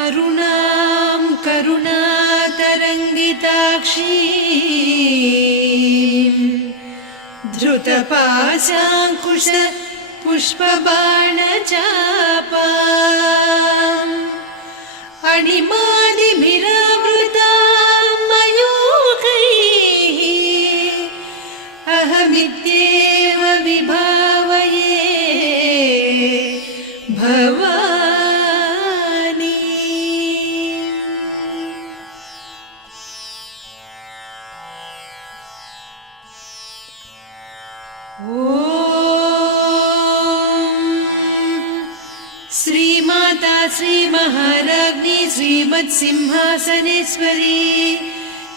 अरुणां करुणातरङ्गिताक्षीं धृतपाशाङ्कुश पुष्पबाणचापाम् अणिमादिभिरावृतां मयूखैः अहमित्येव विभावये भवानी। श्रीमाता श्रीमहाराज्ञी श्रीमत्सिंहासनेश्वरी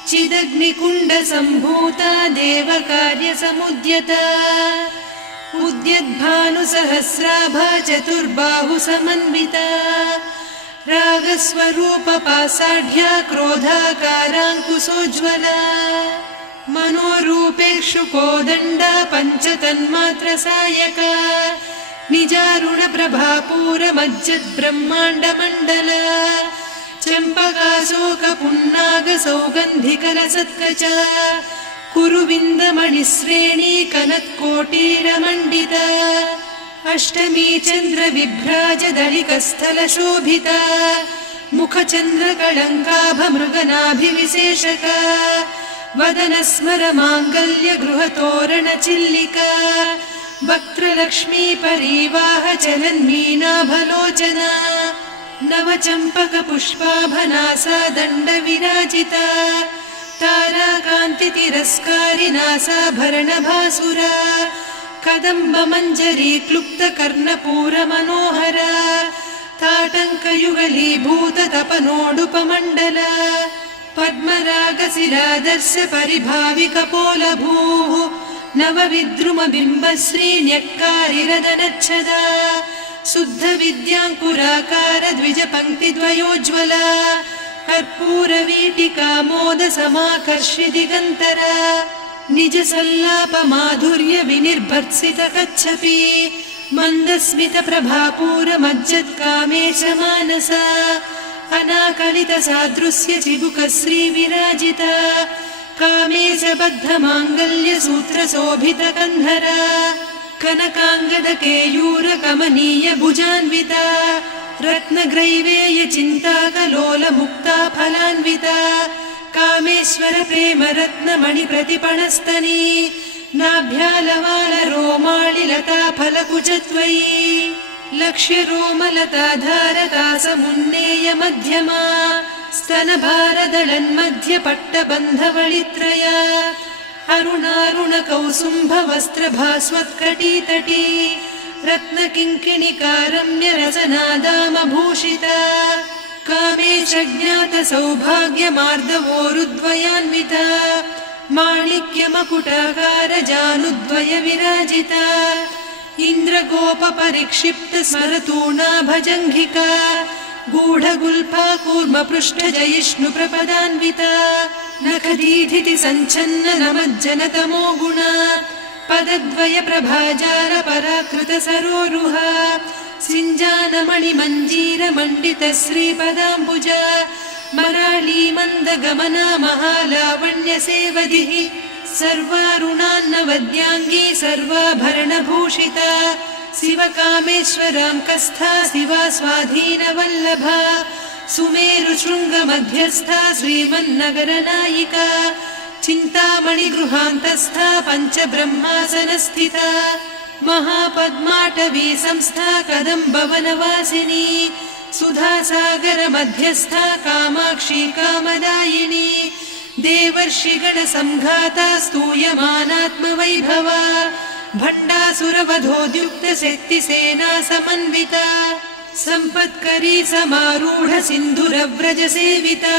चिदग्निकुण्डसम्भूता देवकार्यसमुद्यता उद्यद्भानुसहस्राभा चतुर्बाहुसमन्विता रागस्वरूपपासाढ्या क्रोधाकाराङ्कुशोज्ज्वला मनोरूपेक्षुकोदण्डा पञ्चतन्मात्रसायका निजारुणप्रभापूरमज्जद्ब्रह्माण्डमण्डला चम्पकाशोकपुन्नागसौगन्धिकलसत्कचा कुरुविन्दमणिश्रेणी कनत्कोटीरमण्डिता अष्टमी चन्द्रविभ्राजदलिकस्थलशोभिता मुखचन्द्रकळङ्काभमृगनाभिविशेषका वदनस्मरमाङ्गल्यगृहतोरणचिल्लिका वक्त्रलक्ष्मी परिवाह चलन्मीनाभलोचना नवचम्पकपुष्पाभनासा दण्डविराजिता ताराकान्तितिरस्कारिनासाभरणभासुरा कदम्बमञ्जरी क्लुप्तकर्णपूरमनोहरा ताटङ्कयुगलीभूततपनोडुपमण्डला पद्मरागशिरादर्श परिभाविकपोलभूः नवविद्रुमबिम्बश्रीन्यक्कारिरदनच्छदा शुद्धविद्याङ्कुराकार द्विजपङ्क्तिद्वयोज्ज्वला कर्पूरवीटिकामोदसमाकर्षि दिगन्तरा निजसल्लापमाधुर्यविनिर्भर्त्सितकच्छपि मन्दस्मितप्रभापूरमज्जत्कामेशमानसा अनाकलितसादृश्य चिबुकश्रीविराजिता कामेशबद्धमाङ्गल्यसूत्रशोभितकन्धरा कनकाङ्गदकेयूरकमनीय भुजान्विता रत्नग्रैवेयचिन्ताकलोलमुक्ता फलान्विता कामेश्वर प्रेमरत्नमणिप्रतिपणस्तनी नाभ्यालवालरोमाळिलता फलकुचत्वयी लक्ष्यरोमलताधारकासमुन्नेय मध्यमा स्तनभारदलन्मध्यपट्टबन्धवळित्रया अरुणारुणकौसुम्भवस्त्रभास्वत्कटीतटी रत्नकिङ्किणिकारम्यरसनादामभूषिता कामेशज्ञातसौभाग्यमार्दवोरुद्वयान्विता माणिक्यमकुटाकारजानुद्वय विराजिता इन्द्रगोपपरिक्षिप्तस्मरतूणाभजङ्घिका गूढगुल्फा कूर्मपृष्ठजयिष्णुप्रपदान्विता नखदीधिति सञ्छन्न नमज्जनतमो गुणा पदद्वयप्रभाजालपराकृतसरोरुहा सिञ्जानमणिमञ्जीरमण्डितश्रीपदाम्बुजा मराळीमन्दगमना महालावण्यसेवधिः सर्वारुणान्नवद्याङ्गी सर्वाभरणभूषिता शिवकामेश्वराङ्कस्था शिवा स्वाधीनवल्लभा सुमेरुशृङ्गमध्यस्था श्रीमन्नगरनायिका चिन्तामणिगृहान्तस्था पञ्चब्रह्मासनस्थिता महापद्माटवी संस्था कदम्बवनवासिनी सुधासागरमध्यस्था कामाक्षी कामदायिनी देवर्षिगणसङ्घाता स्तूयमानात्मवैभवा भण्डासुरवधोद्युक्तशक्तिसेना समन्विता सम्पत्करी समारूढ सिन्धुरव्रजसेविता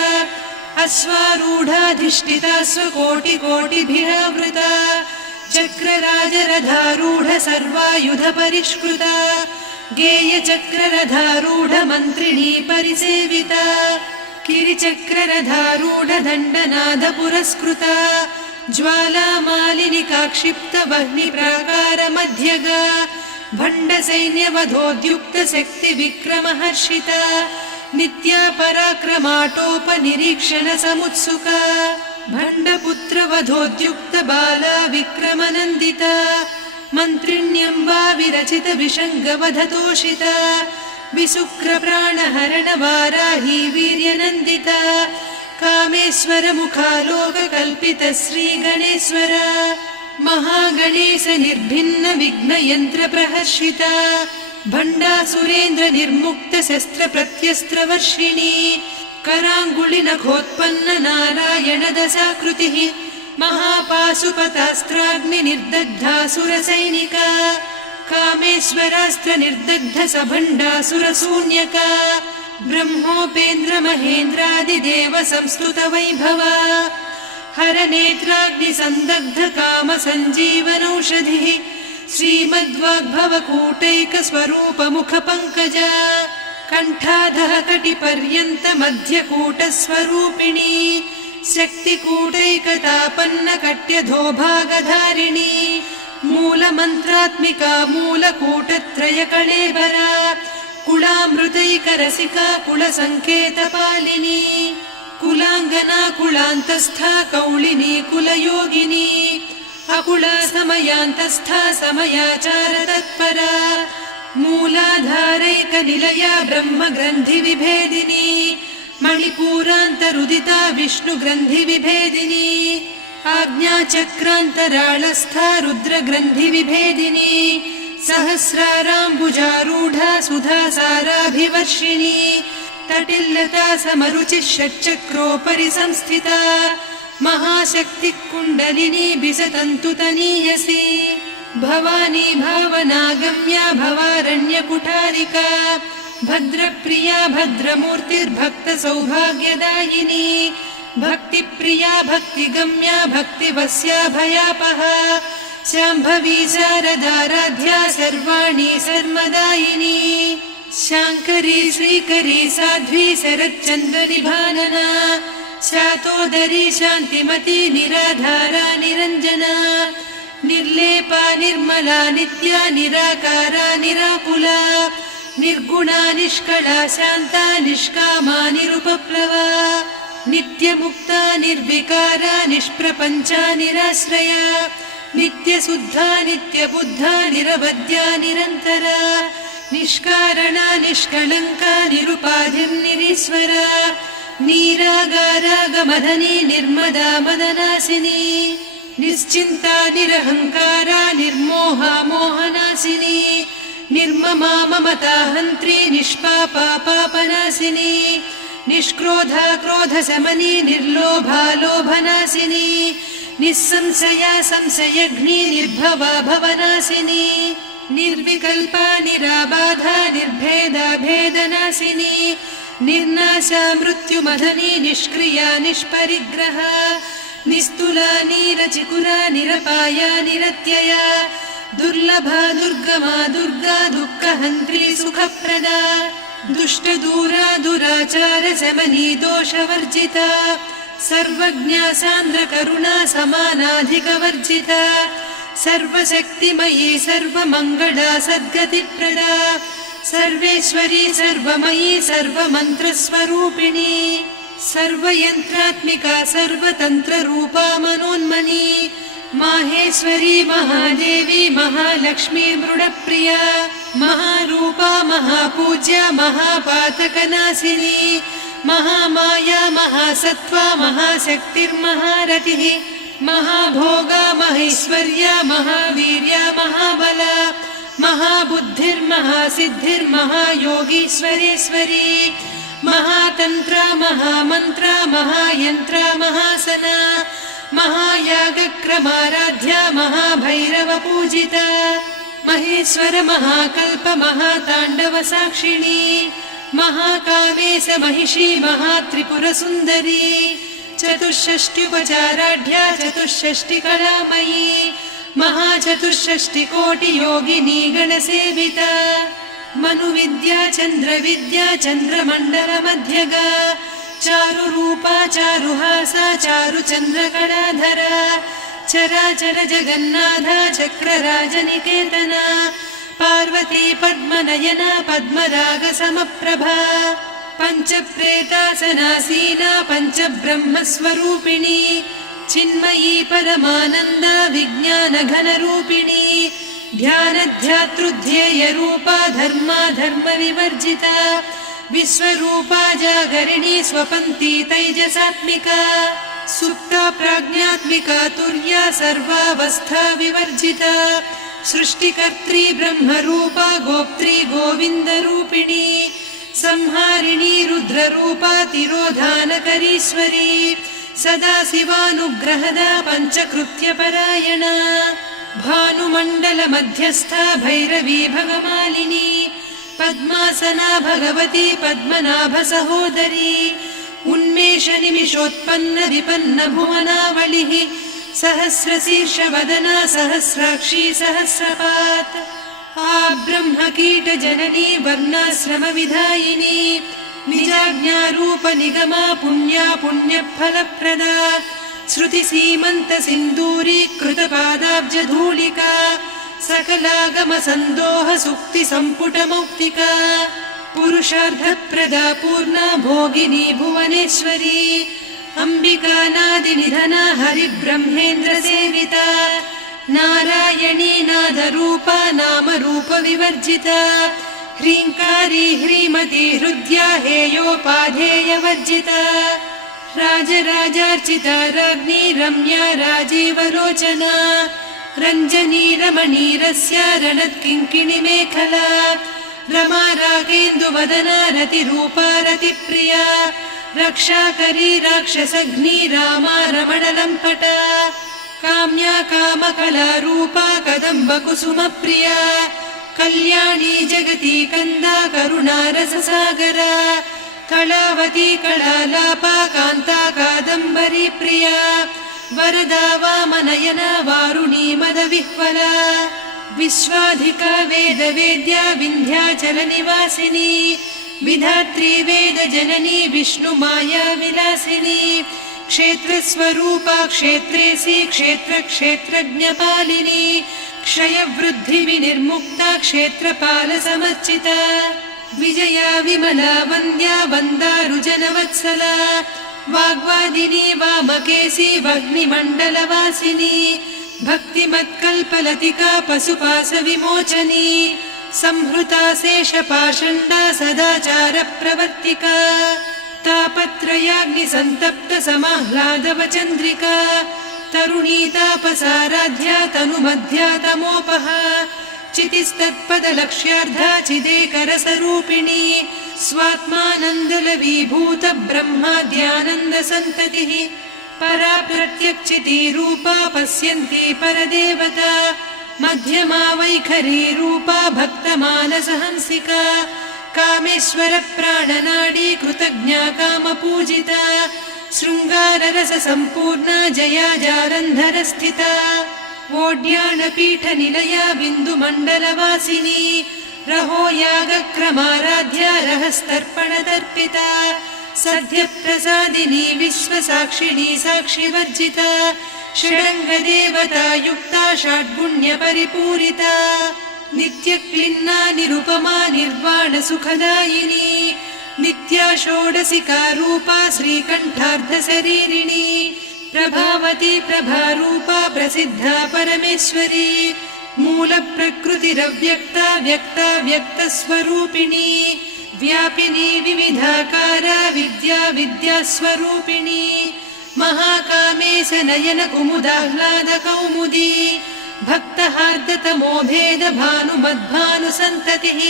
अश्वारूढाधिष्ठिता स्वकोटिकोटिभिरावृता चक्रराजरथारूढ सर्वायुधपरिष्कृता गेयचक्ररथारूढ मन्त्रिणी परिसेविता किरिचक्ररथारूढ दण्डनाद पुरस्कृता ज्वालामालिनिकाक्षिप्तवह्निप्राकारमध्यगा भण्डसैन्यवधोद्युक्तशक्तिविक्रमहर्षिता नित्या पराक्रमाटोपनिरीक्षण समुत्सुका भण्डपुत्रवधोद्युक्त बाला विक्रमनन्दिता मन्त्रिण्यम्बा विरचित विषङ्गवधतोषिता विशुक्रप्राणहरण वाराही वीर्यनन्दिता कामेश्वर मुखालोककल्पित श्रीगणेश्वर महागणेश निर्भिन्न विघ्नयन्त्र प्रहर्षिता भण्डासुरेन्द्र निर्मुक्त शस्त्र प्रत्यस्त्रवर्षिणी कराङ्गुलि नखोत्पन्न नारायण दशाकृतिः महापाशुपतास्त्राग्नि निर्दग्धासुरसैनिका कामेश्वरास्त्र निर्दग्ध सभण्डासुरशून्यका ब्रह्मोपेन्द्र महेन्द्रादिदेव संस्तुत वैभवा हरनेत्राग्नि संदग्ध काम सञ्जीवनौषधिः श्रीमद्वाग्भवकूटैक स्वरूप मुख पंकजा कण्ठाधः कटिपर्यन्त मध्यकूट स्वरूपिणी शक्तिकूटैकतापन्न कट्यधोभागधारिणी मूलमन्त्रात्मिका मूलकूटत्रय कळेबरा कुलामृतैकरसिका कुलसङ्केतपालिनी कुलाङ्गना कुलान्तस्था कौलिनी कुलयोगिनी अकुला समयान्तस्था समयाचार तत्परा मूलाधारैकनिलया ब्रह्मग्रन्थि विभेदिनी मणिपूरान्तरुदिता विष्णुग्रन्थि विभेदिनी आज्ञाचक्रान्तराळस्था रुद्रग्रन्थि विभेदिनी सहस्राराम्बुजारूढा सुधासाराभिवर्षिणी तटिल्लता समरुचिः षट्चक्रोपरि संस्थिता महाशक्ति कुण्डलिनी बिसतन्तुतनीयसी भवानी भावनागम्या भवारण्यकुठारिका भद्रप्रिया भद्रमूर्तिर्भक्त सौभाग्यदायिनी भक्तिप्रिया भक्तिगम्या भक्तिवस्या भयापहा शाम्भवी शारदाराध्या सर्वाणि सर्वदायिनी शाङ्करी श्रीकरी साध्वी शरच्चन्द्रनिभानना शातोदरी शान्तिमती निराधारा निरञ्जना निर्लेपा निर्मला नित्या निराकारा निराकुला निर्गुणा निष्कला शान्ता निष्कामा निरुपप्लवा नित्यमुक्ता निर्विकारा निष्प्रपञ्चा निराश्रया नित्यशुद्धा नित्यबुद्धा निरवद्या निरन्तरा निष्कारणा निष्कलङ्का निरुपाधिर्निरीश्वरा नीरागारागमधनी निर्मदा मदनासिनी निश्चिन्ता निरहङ्कारा निर्मोहा मोहनासिनी निर्ममा ममता हन्त्री निष्पापा पापनासिनी निष्क्रोधा क्रोधशमनी निर्लोभा लोभनासिनी निस्संशया संशयघ्नी निर्भवा भवनासिनी निर्विकल्पा निराबाधा निर्भेदा भेदनासिनी निर्नाशा मृत्युमधनी निष्क्रिया निष्परिग्रहा निस्तुला निरचिकुरा निरपाया निरत्यया दुर्लभा दुर्गमा दुर्गा दुःखहन्त्री सुखप्रदा दुष्टदूरा दुराचार शमनी दोषवर्जिता सर्वज्ञा सान्द्रकरुणा समानाधिकवर्जिता सर्वशक्तिमयी सर्वमङ्गला सद्गतिप्रदा सर्वेश्वरी सर्वमयी सर्वमन्त्रस्वरूपिणी सर्वयन्त्रात्मिका सर्वतन्त्ररूपा मनोन्मनी माहेश्वरी महादेवी महालक्ष्मी मृडप्रिया महारूपा महापूज्या महापातकनाशिनी महामाया महासत्त्वा महाशक्तिर्महारतिः महाभोगा महेश्वर्या महावीर्या महाबला महाबुद्धिर्महासिद्धिर्महायोगीश्वरेश्वरी महातन्त्रा महामन्त्रा महायन्त्रा महासना महायागक्रमाराध्या महाभैरवपूजिता महेश्वर महाकल्प महाताण्डव साक्षिणी महाकामेश महिषी महात्रिपुरसुन्दरी चतुष्षष्ट्युपचाराढ्या चतुष्षष्टिकलामयी महाचतुष्षष्टिकोटियोगिनी गणसेविता मनुविद्या चन्द्रविद्या चन्द्रमण्डलमध्यगा चारुरूपा चारुहासा चारुचन्द्रकलाधरा चराचर जगन्नाथा चक्रराजनिकेतना पार्वती पद्मनयना पद्मरागसमप्रभा पञ्चप्रेतासनासीना पञ्चब्रह्मस्वरूपिणी चिन्मयी परमानन्दा विज्ञानघनरूपिणी ध्यानध्यातृध्येयरूपा धर्मा धर्मविवर्जिता विश्वरूपा जागरिणी स्वपन्ती तैजसात्मिका सुप्ता प्राज्ञात्मिका तुर्या सर्वावस्था विवर्जिता सृष्टिकर्त्री ब्रह्मरूपा गोप्त्री गोविन्दरूपिणी संहारिणी रुद्ररूपा तिरोधानकरीश्वरी सदा शिवानुग्रहदा पञ्चकृत्यपरायणा भानुमण्डलमध्यस्था भैरवी भगमालिनी पद्मासना भगवती पद्मनाभसहोदरी उन्मेषनिमिषोत्पन्न विपन्न भुवनावलिः सहस्रशीर्षवदना सहस्राक्षी सहस्रपात् ब्रह्मकीटजननी वर्णाश्रमविधायिनी निजाज्ञारूपनिगमा पुण्या पुण्यफलप्रदा श्रुतिसीमन्तसिन्दूरीकृतपादाब्जधूलिका सकलागमसन्दोहसुक्तिसम्पुटमौक्तिका पुरुषार्थप्रदा पूर्णा भोगिनी भुवनेश्वरी अम्बिकानादिनिधना हरिब्रह्मेन्द्रसेविता नारायणी नादरूपा नामरूपविवर्जिता ह्रीङ्कारी ह्रीमती हृद्या हेयोपाधेयवर्जिता राजराजार्चिता राज्ञी रम्या राजीवलोचना रञ्जनी रमणीरस्य रणत्किङ्किणिमेखला रमा रागेन्दुवदना रतिरूपा रतिप्रिया रक्षाकरी राक्षसघ्नी रामा रमणलम्पटा काम्या कामकलारूपा कदम्बकुसुमप्रिया कल्याणी जगती कन्दा करुणारससागरा कलावती कलालापा कान्ता कादम्बरी प्रिया वरदा वामनयना वारुणी मदविह्वला विश्वाधिका वेदवेद्या विन्ध्याचलनिवासिनी विधात्री वेदजननी विष्णुमाया विलासिनी क्षेत्रस्वरूपा क्षेत्रेसी क्षेत्रक्षेत्रज्ञपालिनी क्षयवृद्धिविनिर्मुक्ता क्षेत्रपालसमर्चिता विजया विमला वन्द्या वन्दारुजनवत्सला वाग्वादिनी वामकेशी वह्निमण्डलवासिनी भक्तिमत्कल्पलतिका पशुपाशविमोचनी संहृता शेषपाषण्डा सदाचारप्रवर्तिका तापत्रयाग्निसन्तप्त समाह्लादवचन्द्रिका तरुणी तापसाराध्या तनुमध्या तमोपहा चितिस्तत्पदलक्ष्यार्धा चिदेकरसरूपिणी स्वात्मानन्दलवीभूत ब्रह्माद्यानन्दसन्ततिः परा प्रत्यक्षितीरूपा पश्यन्ती परदेवता मध्यमा वैखरी रूपा भक्तमानसहंसिका कामेश्वर प्राणनाडी कृतज्ञा कामपूजिता शृङ्गाररससम्पूर्णा जया जारन्धरस्थिता वोड्याणपीठनिलया बिन्दुमण्डलवासिनी रहो यागक्रमाराध्या रहस्तर्पणतर्पिता सद्यप्रसादिनी विश्वसाक्षिणी साक्षिवर्जिता षडङ्गदेवता युक्ता षड्गुण्यपरिपूरिता नित्यक्लिन्ना निरुपमा निर्वाणसुखदायिनी नित्या षोडशिका रूपा श्रीकण्ठार्धशरीरिणी प्रभावती प्रभारूपा प्रसिद्धा परमेश्वरी मूलप्रकृतिरव्यक्ता व्यक्ता व्यक्तस्वरूपिणी व्यापिनी विविधाकारा विद्या विद्यास्वरूपिणी महाकामेश नयन कुमुदाह्लाद कौमुदी भक्तहार्दतमो भेद भानुमद्भानुसन्ततिः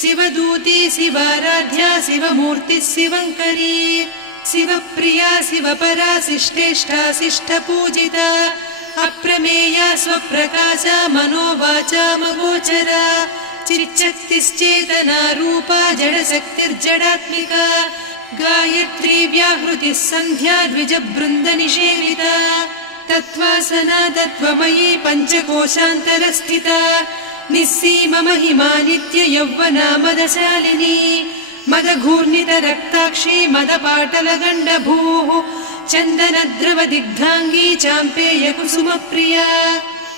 शिवदूती शिवाराध्या शिवमूर्तिः शिवङ्करी शिवप्रिया शिवपरा शिष्टेष्टा शिष्टपूजिता अप्रमेया स्वप्रकाशा मनोवाचामगोचरा चिच्चक्तिश्चेतना रूपा जडशक्तिर्जडात्मिका गायत्री व्याहृतिः सन्ध्या द्विजबृन्दनिषेविता तत्त्वासना तत्त्वमयी पञ्चकोशान्तरस्थिता निस्सीममहिमा नित्ययौवना मदशालिनी मदघूर्णितरक्ताक्षी मदपाटलगण्डभूः चन्दनद्रवदिग्धाङ्गी चाम्पेयकुसुमप्रिया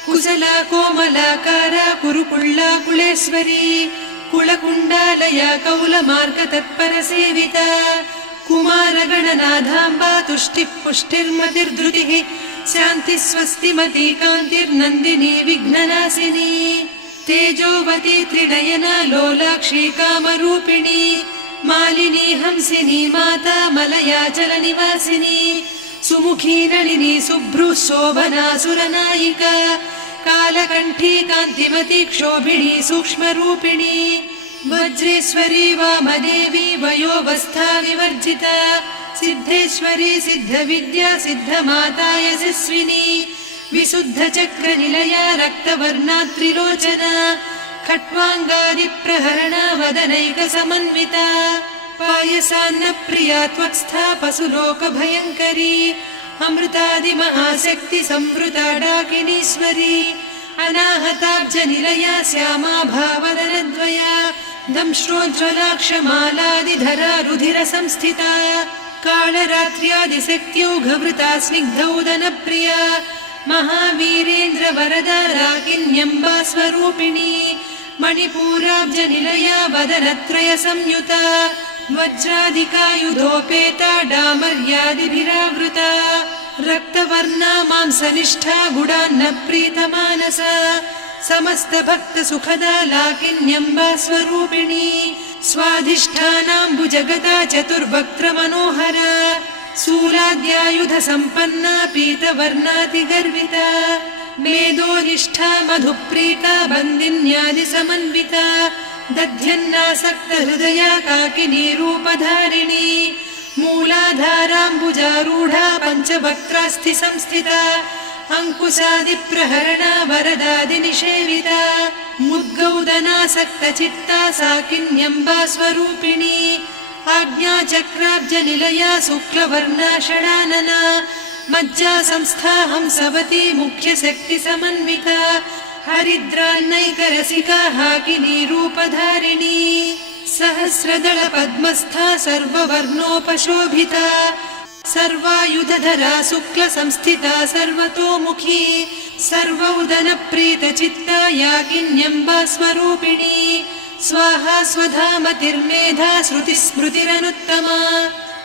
कुशला कोमलाकारा कुरुकुळ्ळा कुलेश्वरी कुलकुण्डालया कौलमार्गतत्परसेविता कुमारगणनाथाम्बा तुष्टिः पुष्टिर्मतिर्धृतिः शान्तिः स्वस्तिमती कान्तिर्नन्दिनी विघ्ननाशिनी तेजोवती त्रिनयना लोलाक्षी कामरूपिणी मालिनी हंसिनी माता मलयाचलनिवासिनी सुमुखी नलिनी शुभ्रुः शोभना सुरनायिका कालकण्ठी कान्तिमती क्षोभिणी सूक्ष्मरूपिणी वज्रेश्वरी वामदेवी वयोवस्था विवर्जिता सिद्धेश्वरी सिद्धविद्या सिद्धमाता यशस्विनी विशुद्धचक्रनिलया रक्तवर्णा त्रिलोचना खट्वाङ्गादिप्रहरणा वदनैकसमन्विता पायसान्नप्रिया त्वक्स्था पशुलोकभयङ्करी अमृतादिमहाशक्ति संवृता डाकिनीश्वरी अनाहताब्जनिलया श्यामा भावदनद्वया दंश्रोज्ज्वलाक्षमालादिधरा रुधिरसंस्थिता कालरात्र्यादिशक्त्यौघवृता स्निग्धौदनप्रिया महावीरेन्द्रवरदा राकिन्यम्बा स्वरूपिणी मणिपूराब्जनिलया वदनत्रयसंयुता वज्राधिकायुधोपेता डामर्यादिभिरावृता रक्तवर्णा मांसनिष्ठा गुडान्नप्रीतमानसा समस्तभक्तसुखदा लाकिन्यम्बा स्वरूपिणी स्वाधिष्ठानाम्बुजगदा चतुर्वक्त्रमनोहरा शूलाद्यायुधसम्पन्ना पीतवर्णातिगर्विता मेधोनिष्ठा मधुप्रीता बन्दिन्यादिसमन्विता दध्यन्नासक्तहृदया काकिनी रूपधारिणी मूलाधाराम्बुजारूढा पञ्चवक्त्रास्थि संस्थिता अङ्कुशादिप्रहरणा वरदादिनिषेविता मुद्गौदनासक्तचित्ता साकिन्यम्बा स्वरूपिणी आज्ञाचक्राब्जनिलया शुक्लवर्णा षडानना मज्जा संस्था हंसवती मुख्यशक्तिसमन्विता हरिद्रान्नैकरसिका हाकिनी रूपधारिणी सहस्रदलपद्मस्था सर्ववर्णोपशोभिता सर्वायुधधरा शुक्लसंस्थिता सर्वतोमुखी सर्वौदनप्रीतचित्ता याकिन्यम्बा स्वरूपिणी स्वाहा स्वधामतिर्मेधा श्रुतिस्मृतिरनुत्तमा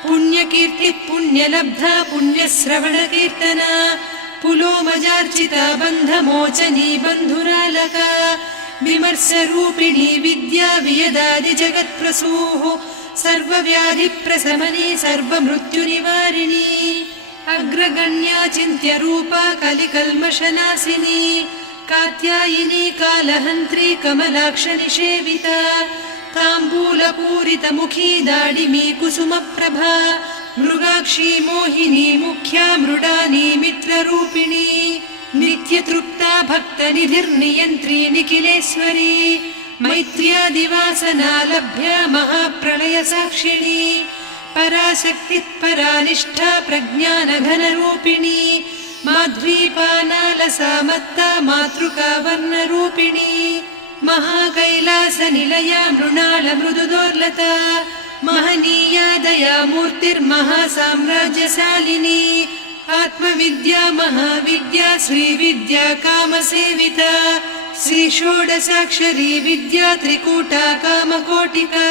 पुण्यकीर्तिः पुण्यलब्धा पुण्यश्रवणकीर्तना पुलोमजार्चिता बन्धमोचनी बन्धुरालका विमर्शरूपिणी विद्या वियदादिजगत्प्रसूः सर्वव्याधिप्रशमनी सर्वमृत्युनिवारिणी अग्रगण्या चिन्त्यरूपा कलिकल्मषनाशिनी कात्यायिनी कालहन्त्री कमलाक्षनिषेविता ताम्बूलपूरितमुखी दाडिमी कुसुमप्रभा मृगाक्षी मोहिनी मुख्या मृडानी मित्ररूपिणी नित्यतृप्ता भक्तनिधिर्नियन्त्री निखिलेश्वरी मैत्र्यादिवासना लभ्या महाप्रलयसाक्षिणी पराशक्तिः परानिष्ठा प्रज्ञानघनरूपिणी माध्वीपानालसा मत्ता मातृका वर्णरूपिणी महाकैलासनिलया मृणालमृदुदोर्लता महनीया दयामूर्तिर्महासाम्राज्यशालिनी आत्मविद्या महाविद्या श्रीविद्या कामसेविता श्रीषोडशाक्षरी विद्या त्रिकूटा कामकोटिका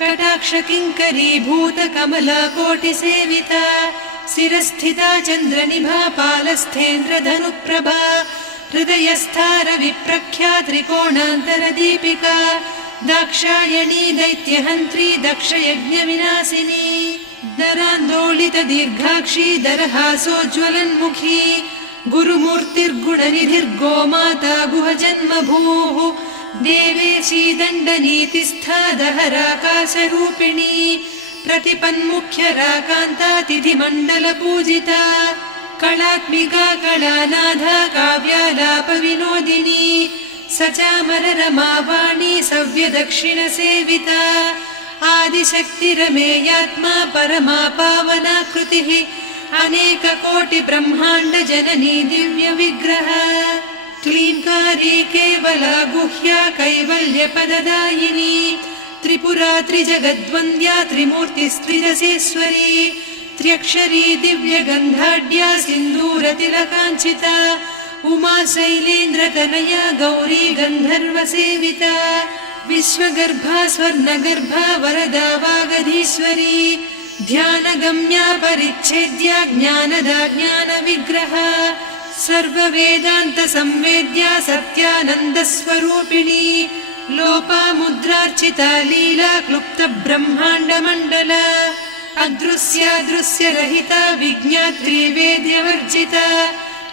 कटाक्षकिङ्करी भूतकमला कोटिसेविता शिरस्थिता चन्द्रनिभा पालस्थेन्द्रधनुप्रभा हृदयस्था रविप्रख्या त्रिकोणान्तरदीपिका दाक्षायणी दैत्यहन्त्री दक्षयज्ञविनाशिनी दरान्दोलितदीर्घाक्षी दरहासोज्ज्वलन्मुखी गुरुमूर्तिर्गुणनिधिर्गोमाता गुहजन्मभूः देवेशी दण्डनीतिस्था दहराकाशरूपिणी प्रतिपन्मुख्यराकान्ता तिथिमण्डलपूजिता कलात्मिका कलानाथा काव्यालापविनोदिनी सचामररमावाणी सव्यदक्षिणसेविता आदिशक्तिरमेयात्मा परमा पावनाकृतिः अनेककोटिब्रह्माण्डजननी दिव्यविग्रह क्लीङ्कारी केवला गुह्या कैवल्यपददायिनी त्रिपुरा त्रिजगद्वन्द्या त्रिमूर्तिस्त्रिदशेश्वरी त्र्यक्षरी दिव्यगन्धाढ्या सिन्दूरतिलकाञ्चिता उमा शैलेन्द्रतनया गौरी गन्धर्वसेविता विश्वगर्भा स्वर्णगर्भा वरदा वागधीश्वरी ध्यानगम्या परिच्छेद्या ज्ञानदा ज्ञानविग्रहा सर्ववेदान्तसंवेद्या सत्यानन्दस्वरूपिणी लोपामुद्रार्चिता लीला क्लुप्तब्रह्माण्डमण्डला अदृश्यादृश्यरहिता विज्ञात्री वेद्यवर्जिता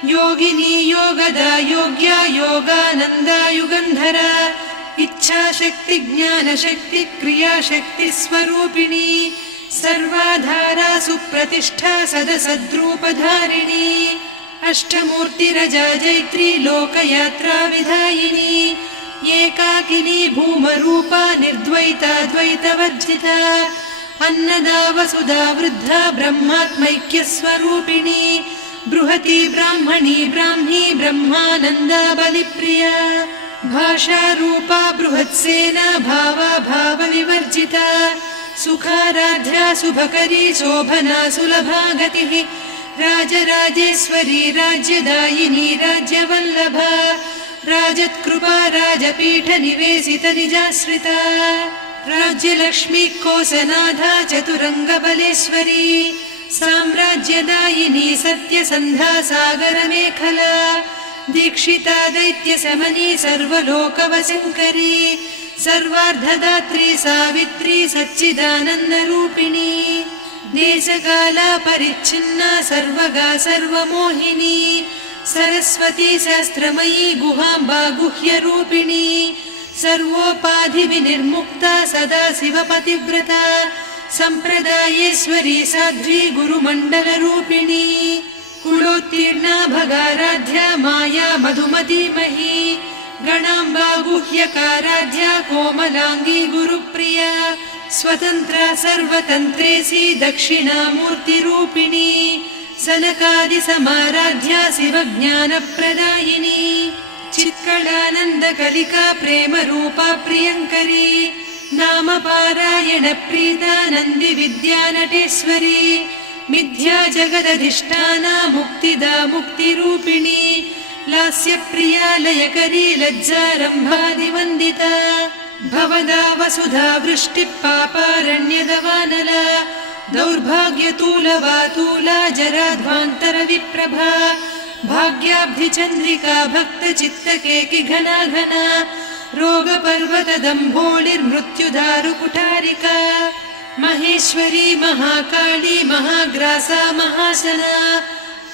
योगिनी योगदा योग्या योगानन्दा युगन्धरा इच्छाशक्ति ज्ञानशक्ति क्रियाशक्ति स्वरूपिणी सर्वाधारा सुप्रतिष्ठा सदसद्रूपधारिणी अष्टमूर्तिरजा जैत्री लोकयात्रा विधायिनी एकाकिनी भूमरूपा निर्द्वैता द्वैतवर्जिता अन्नदा वसुधा वृद्धा ब्रह्मात्मैक्यस्वरूपिणी बृहती ब्राह्मणी ब्राह्मी ब्रह्मानन्दा बलिप्रिया भाषारूपा बृहत्सेना भावा भावविवर्जिता सुखाराध्या शुभकरी शोभना सुलभा गतिः राजराजेश्वरी राज्यदायिनी राज्यवल्लभा राजत्कृपा राजपीठ निवेशित निजाश्रिता राज्यलक्ष्मी कोसनाधा चतुरङ्गबलेश्वरी साम्राज्यदायिनी सत्यसन्धा सागरमेखला दीक्षिता दैत्यशमनी सर्वलोकवशङ्करी सर्वार्धदात्री सावित्री सच्चिदानन्दरूपिणी देशकाला परिच्छिन्ना सर्वगा सर्वमोहिनी सरस्वती शास्त्रमयी गुहाम्बा गुह्यरूपिणी सर्वोपाधिविनिर्मुक्ता सदा शिवपतिव्रता सम्प्रदायेश्वरी साध्वी गुरुमण्डलरूपिणी कुलोत्तीर्णा भगाराध्या माया मधुमतीमही गणाम्बा गुह्यकाराध्या कोमलाङ्गी गुरुप्रिया स्वतन्त्रा सर्वतन्त्रेसी दक्षिणामूर्तिरूपिणी सनकादिसमाराध्या शिवज्ञानप्रदायिनी चित्कलानन्दकलिका प्रेमरूपा प्रियङ्करी नामपारायणप्रीता नन्दिविद्यानटेश्वरी मिथ्या जगदधिष्ठाना मुक्तिदा मुक्तिरूपिणी लास्यप्रिया लयकरी लज्जारम्भादिवन्दिता भवदा वसुधा वृष्टिः पापारण्यदवानला दौर्भाग्यतूलवातूला जराध्वान्तरविप्रभा भाग्याब्धिचन्द्रिका भक्तचित्तकेकि घना घना रोगपर्वतदम्भोळिर्मृत्युदारुकुठारिका महेश्वरी महाकाली महाग्रासा महाशना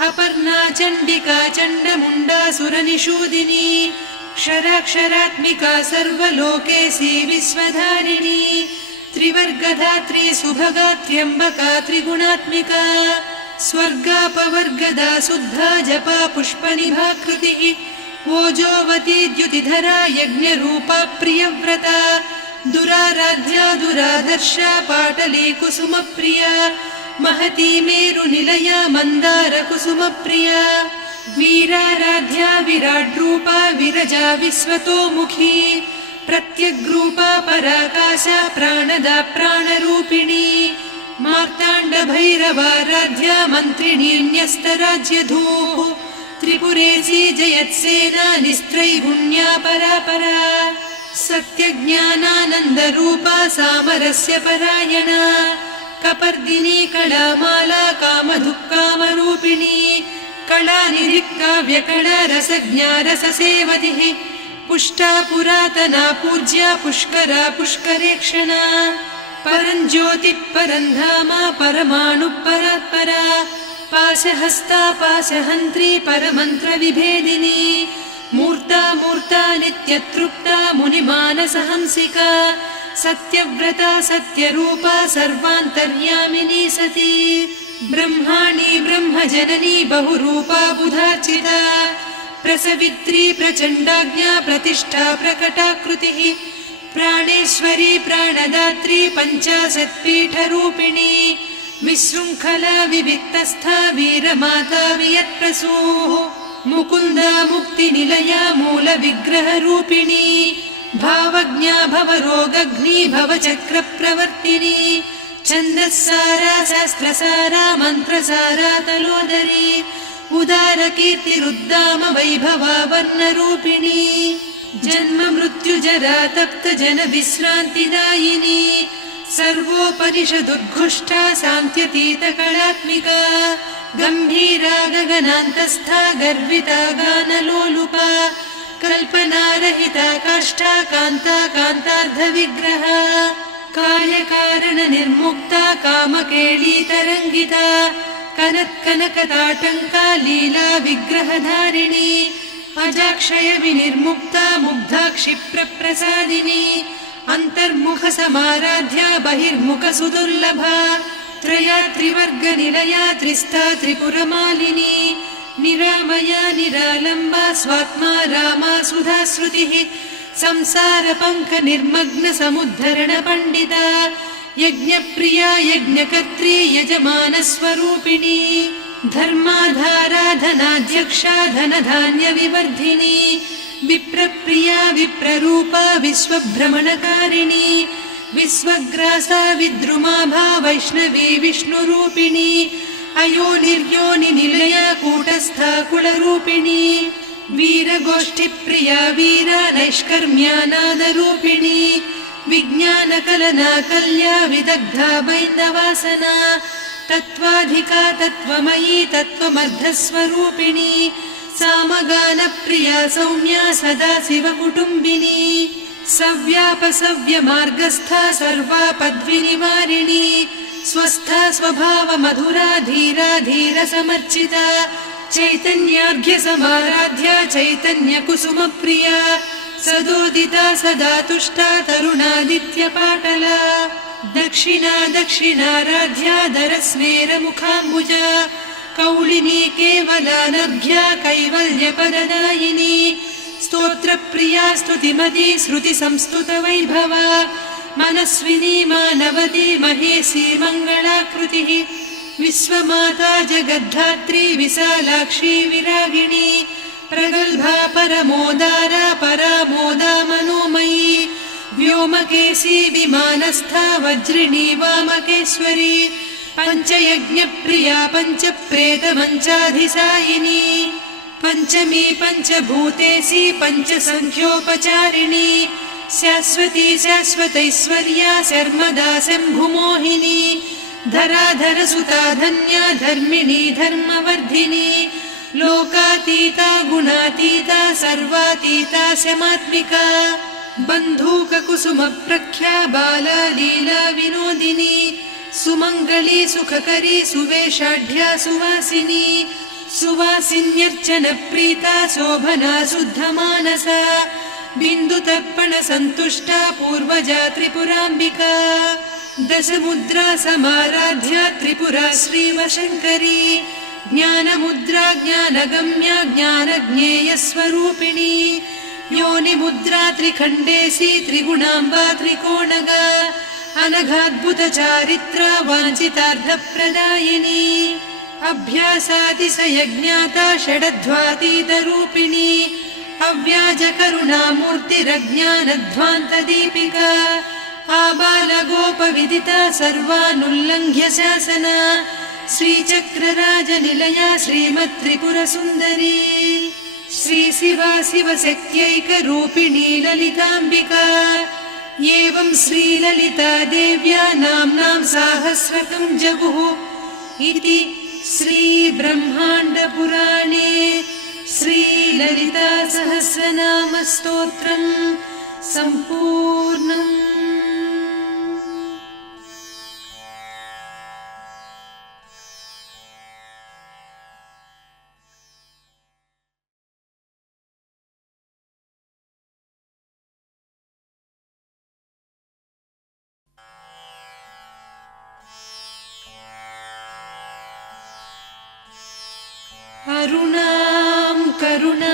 अपर्णा चण्डिका चण्डमुण्डासुरनिषूदिनी क्षराक्षरात्मिका सर्वलोकेशी विश्वधारिणी त्रिवर्गधात्री सुभगा त्र्यम्बका त्रिगुणात्मिका स्वर्गापवर्गदा शुद्धा जपा पुष्पनिभाकृतिः ओजोवती द्युतिधरा यज्ञरूपा प्रियव्रता दुराराध्या दुराधर्षा पाटली कुसुमप्रिया महती मेरुनिलया मन्दारकुसुमप्रिया वीराराध्या विराड्रूपा विरजा विश्वतोमुखी प्रत्यग्रूपा पराकाशा प्राणदा प्राणरूपिणी मार्ताण्डभैरवाराध्या मन्त्रिणीन्यस्तराज्यधूः त्रिपुरेशी जयत्सेना निस्त्रैगुण्या परापरा सत्यज्ञानानन्दरूपा सामरस्य परायणा कपर्दिनी कलामाला कामधुक्कामरूपिणी कलानिधिकाव्यकला रसज्ञा रससेवतिः पुष्टा पुरातना पूज्या पुष्करा पुष्करेक्षणा परञ्ज्योतिः परन्धामा परमाणुः परात्परा पाशहस्ता पाशहन्त्री परमन्त्रविभेदिनी मूर्ता मूर्ता नित्यतृप्ता मुनिमानसहंसिका सत्यव्रता सत्यरूपा सर्वान्तर्यामिनी सती ब्रह्माणी ब्रह्मजननी बहुरूपा बुधार्चिता प्रसवित्री प्रचण्डाज्ञा प्रतिष्ठा प्रकटाकृतिः प्राणेश्वरी प्राणदात्री पञ्चाशत्पीठरूपिणी विशृङ्खला विविक्तस्था वीरमाता वियत्प्रसूः मुकुन्दा मुक्तिनिलया मूलविग्रहरूपिणी भावज्ञा भवरोगग्नी भवचक्रप्रवर्तिनी छन्दस्सारा शास्त्रसारा मन्त्रसारा तलोदरी उदारकीर्तिरुद्दाम वैभवा वर्णरूपिणी जन्म मृत्यु जरा तप्त जन विश्रान्तिदायिनी सर्वोपनिषदुद्घुष्टा सान्त्यतीत कलात्मिका गम्भीरा गगनान्तस्था गर्विता गानलोलुपा कल्पनारहिता काष्ठा कान्ता कान्तार्धविग्रहा कार्यकारण निर्मुक्ता कामकेळीतरङ्गिता कनत्कनकताटङ्का लीला विग्रहधारिणी अजाक्षय विनिर्मुक्ता मुग्धा क्षिप्रप्रसादिनी अन्तर्मुख समाराध्या बहिर्मुख सुदुर्लभा त्रया त्रिवर्गनिलया त्रिस्था त्रिपुरमालिनी निरामया निरालम्बा स्वात्मा रामा सुधाश्रुतिः संसारपङ्क निर्मग्न समुद्धरण पण्डिता यज्ञप्रिया यज्ञकर्त्री यजमानस्वरूपिणी धर्माधाराधनाध्यक्षा धनधान्यविवर्धिनी विप्रप्रिया विप्ररूपा विश्वभ्रमणकारिणी विश्वग्रासा विद्रुमाभा वैष्णवी विष्णुरूपिणी अयोनिर्योनिनिलया कूटस्था कुलरूपिणी वीरगोष्ठिप्रिया वीरा नैष्कर्म्यानादरूपिणी विज्ञानकलना कल्या विदग्धा बैन्दवासना तत्त्वाधिका तत्त्वमयी तत्त्वमर्धस्वरूपिणी सामगानप्रिया सौम्या सदा शिवकुटुम्बिनी सव्यापसव्यमार्गस्था सर्वापद्विनिवारिणी स्वस्था स्वभावमधुरा धीरा धीरसमर्चिता चैतन्यार्घ्यसमाराध्या चैतन्यकुसुमप्रिया सदोदिता सदा तुष्टा तरुणादित्यपाटला दक्षिणा दक्षिणाराध्या दरस्मेरमुखाम्बुजा कौलिनी केवलानर्घ्या कैवल्यपददायिनी स्तोत्रप्रिया स्तुतिमती श्रुतिसंस्तुतवैभवा मनस्विनी मानवती महेशी मङ्गलाकृतिः विश्वमाता जगद्धात्री विशालाक्षी विरागिणी प्रगल्भा परमोदारा परामोदा मनोमयी व्योमकेशी विमानस्था वज्रिणी वामकेश्वरी पञ्चयज्ञप्रिया पञ्चप्रेतमञ्चाधिसायिनी पञ्चमी पञ्चभूतेशी पञ्चसङ्ख्योपचारिणी शाश्वती शाश्वतैश्वर्या शर्मदा शम्भुमोहिनी धराधरसुता धन्या धर्मिणी धर्मवर्धिनी लोकातीता गुणातीता सर्वातीता शमात्मिका बन्धूककुसुमप्रख्या बाला लीला विनोदिनी सुमङ्गली सुखकरी सुवेशाढ्या सुवासिनी सुवासिन्यर्चनप्रीता शोभना शुद्धमानसा बिन्दुतर्पणसन्तुष्टा पूर्वजा त्रिपुराम्बिका दशमुद्रा समाराध्या त्रिपुरा श्रीवशङ्करी ज्ञानमुद्रा ज्ञानगम्या ज्ञानज्ञेयस्वरूपिणी योनिमुद्रा त्रिखण्डेशी त्रिगुणाम्बा त्रिकोणगा अनघाद्भुतचारित्रा वाञ्छितार्थप्रदायिनी अभ्यासातिशयज्ञाता षडध्वातीतरूपिणी अव्याजकरुणामूर्तिरज्ञानध्वान्तदीपिका आबालगोपविदिता सर्वानुल्लङ्घ्य शासना श्रीचक्रराजनिलया श्रीमत्त्रिपुरसुन्दरी श्रीशिवा शिवशक्त्यैकरूपिणी ललिताम्बिका एवं श्रीललिता देव्या नाम्नां साहस्रकं जगुः इति श्रीब्रह्माण्डपुराणे श्रीललितासहस्रनामस्तोत्रं सम्पूर्णम्। अरुणां करुणातरङ्गिताक्षीं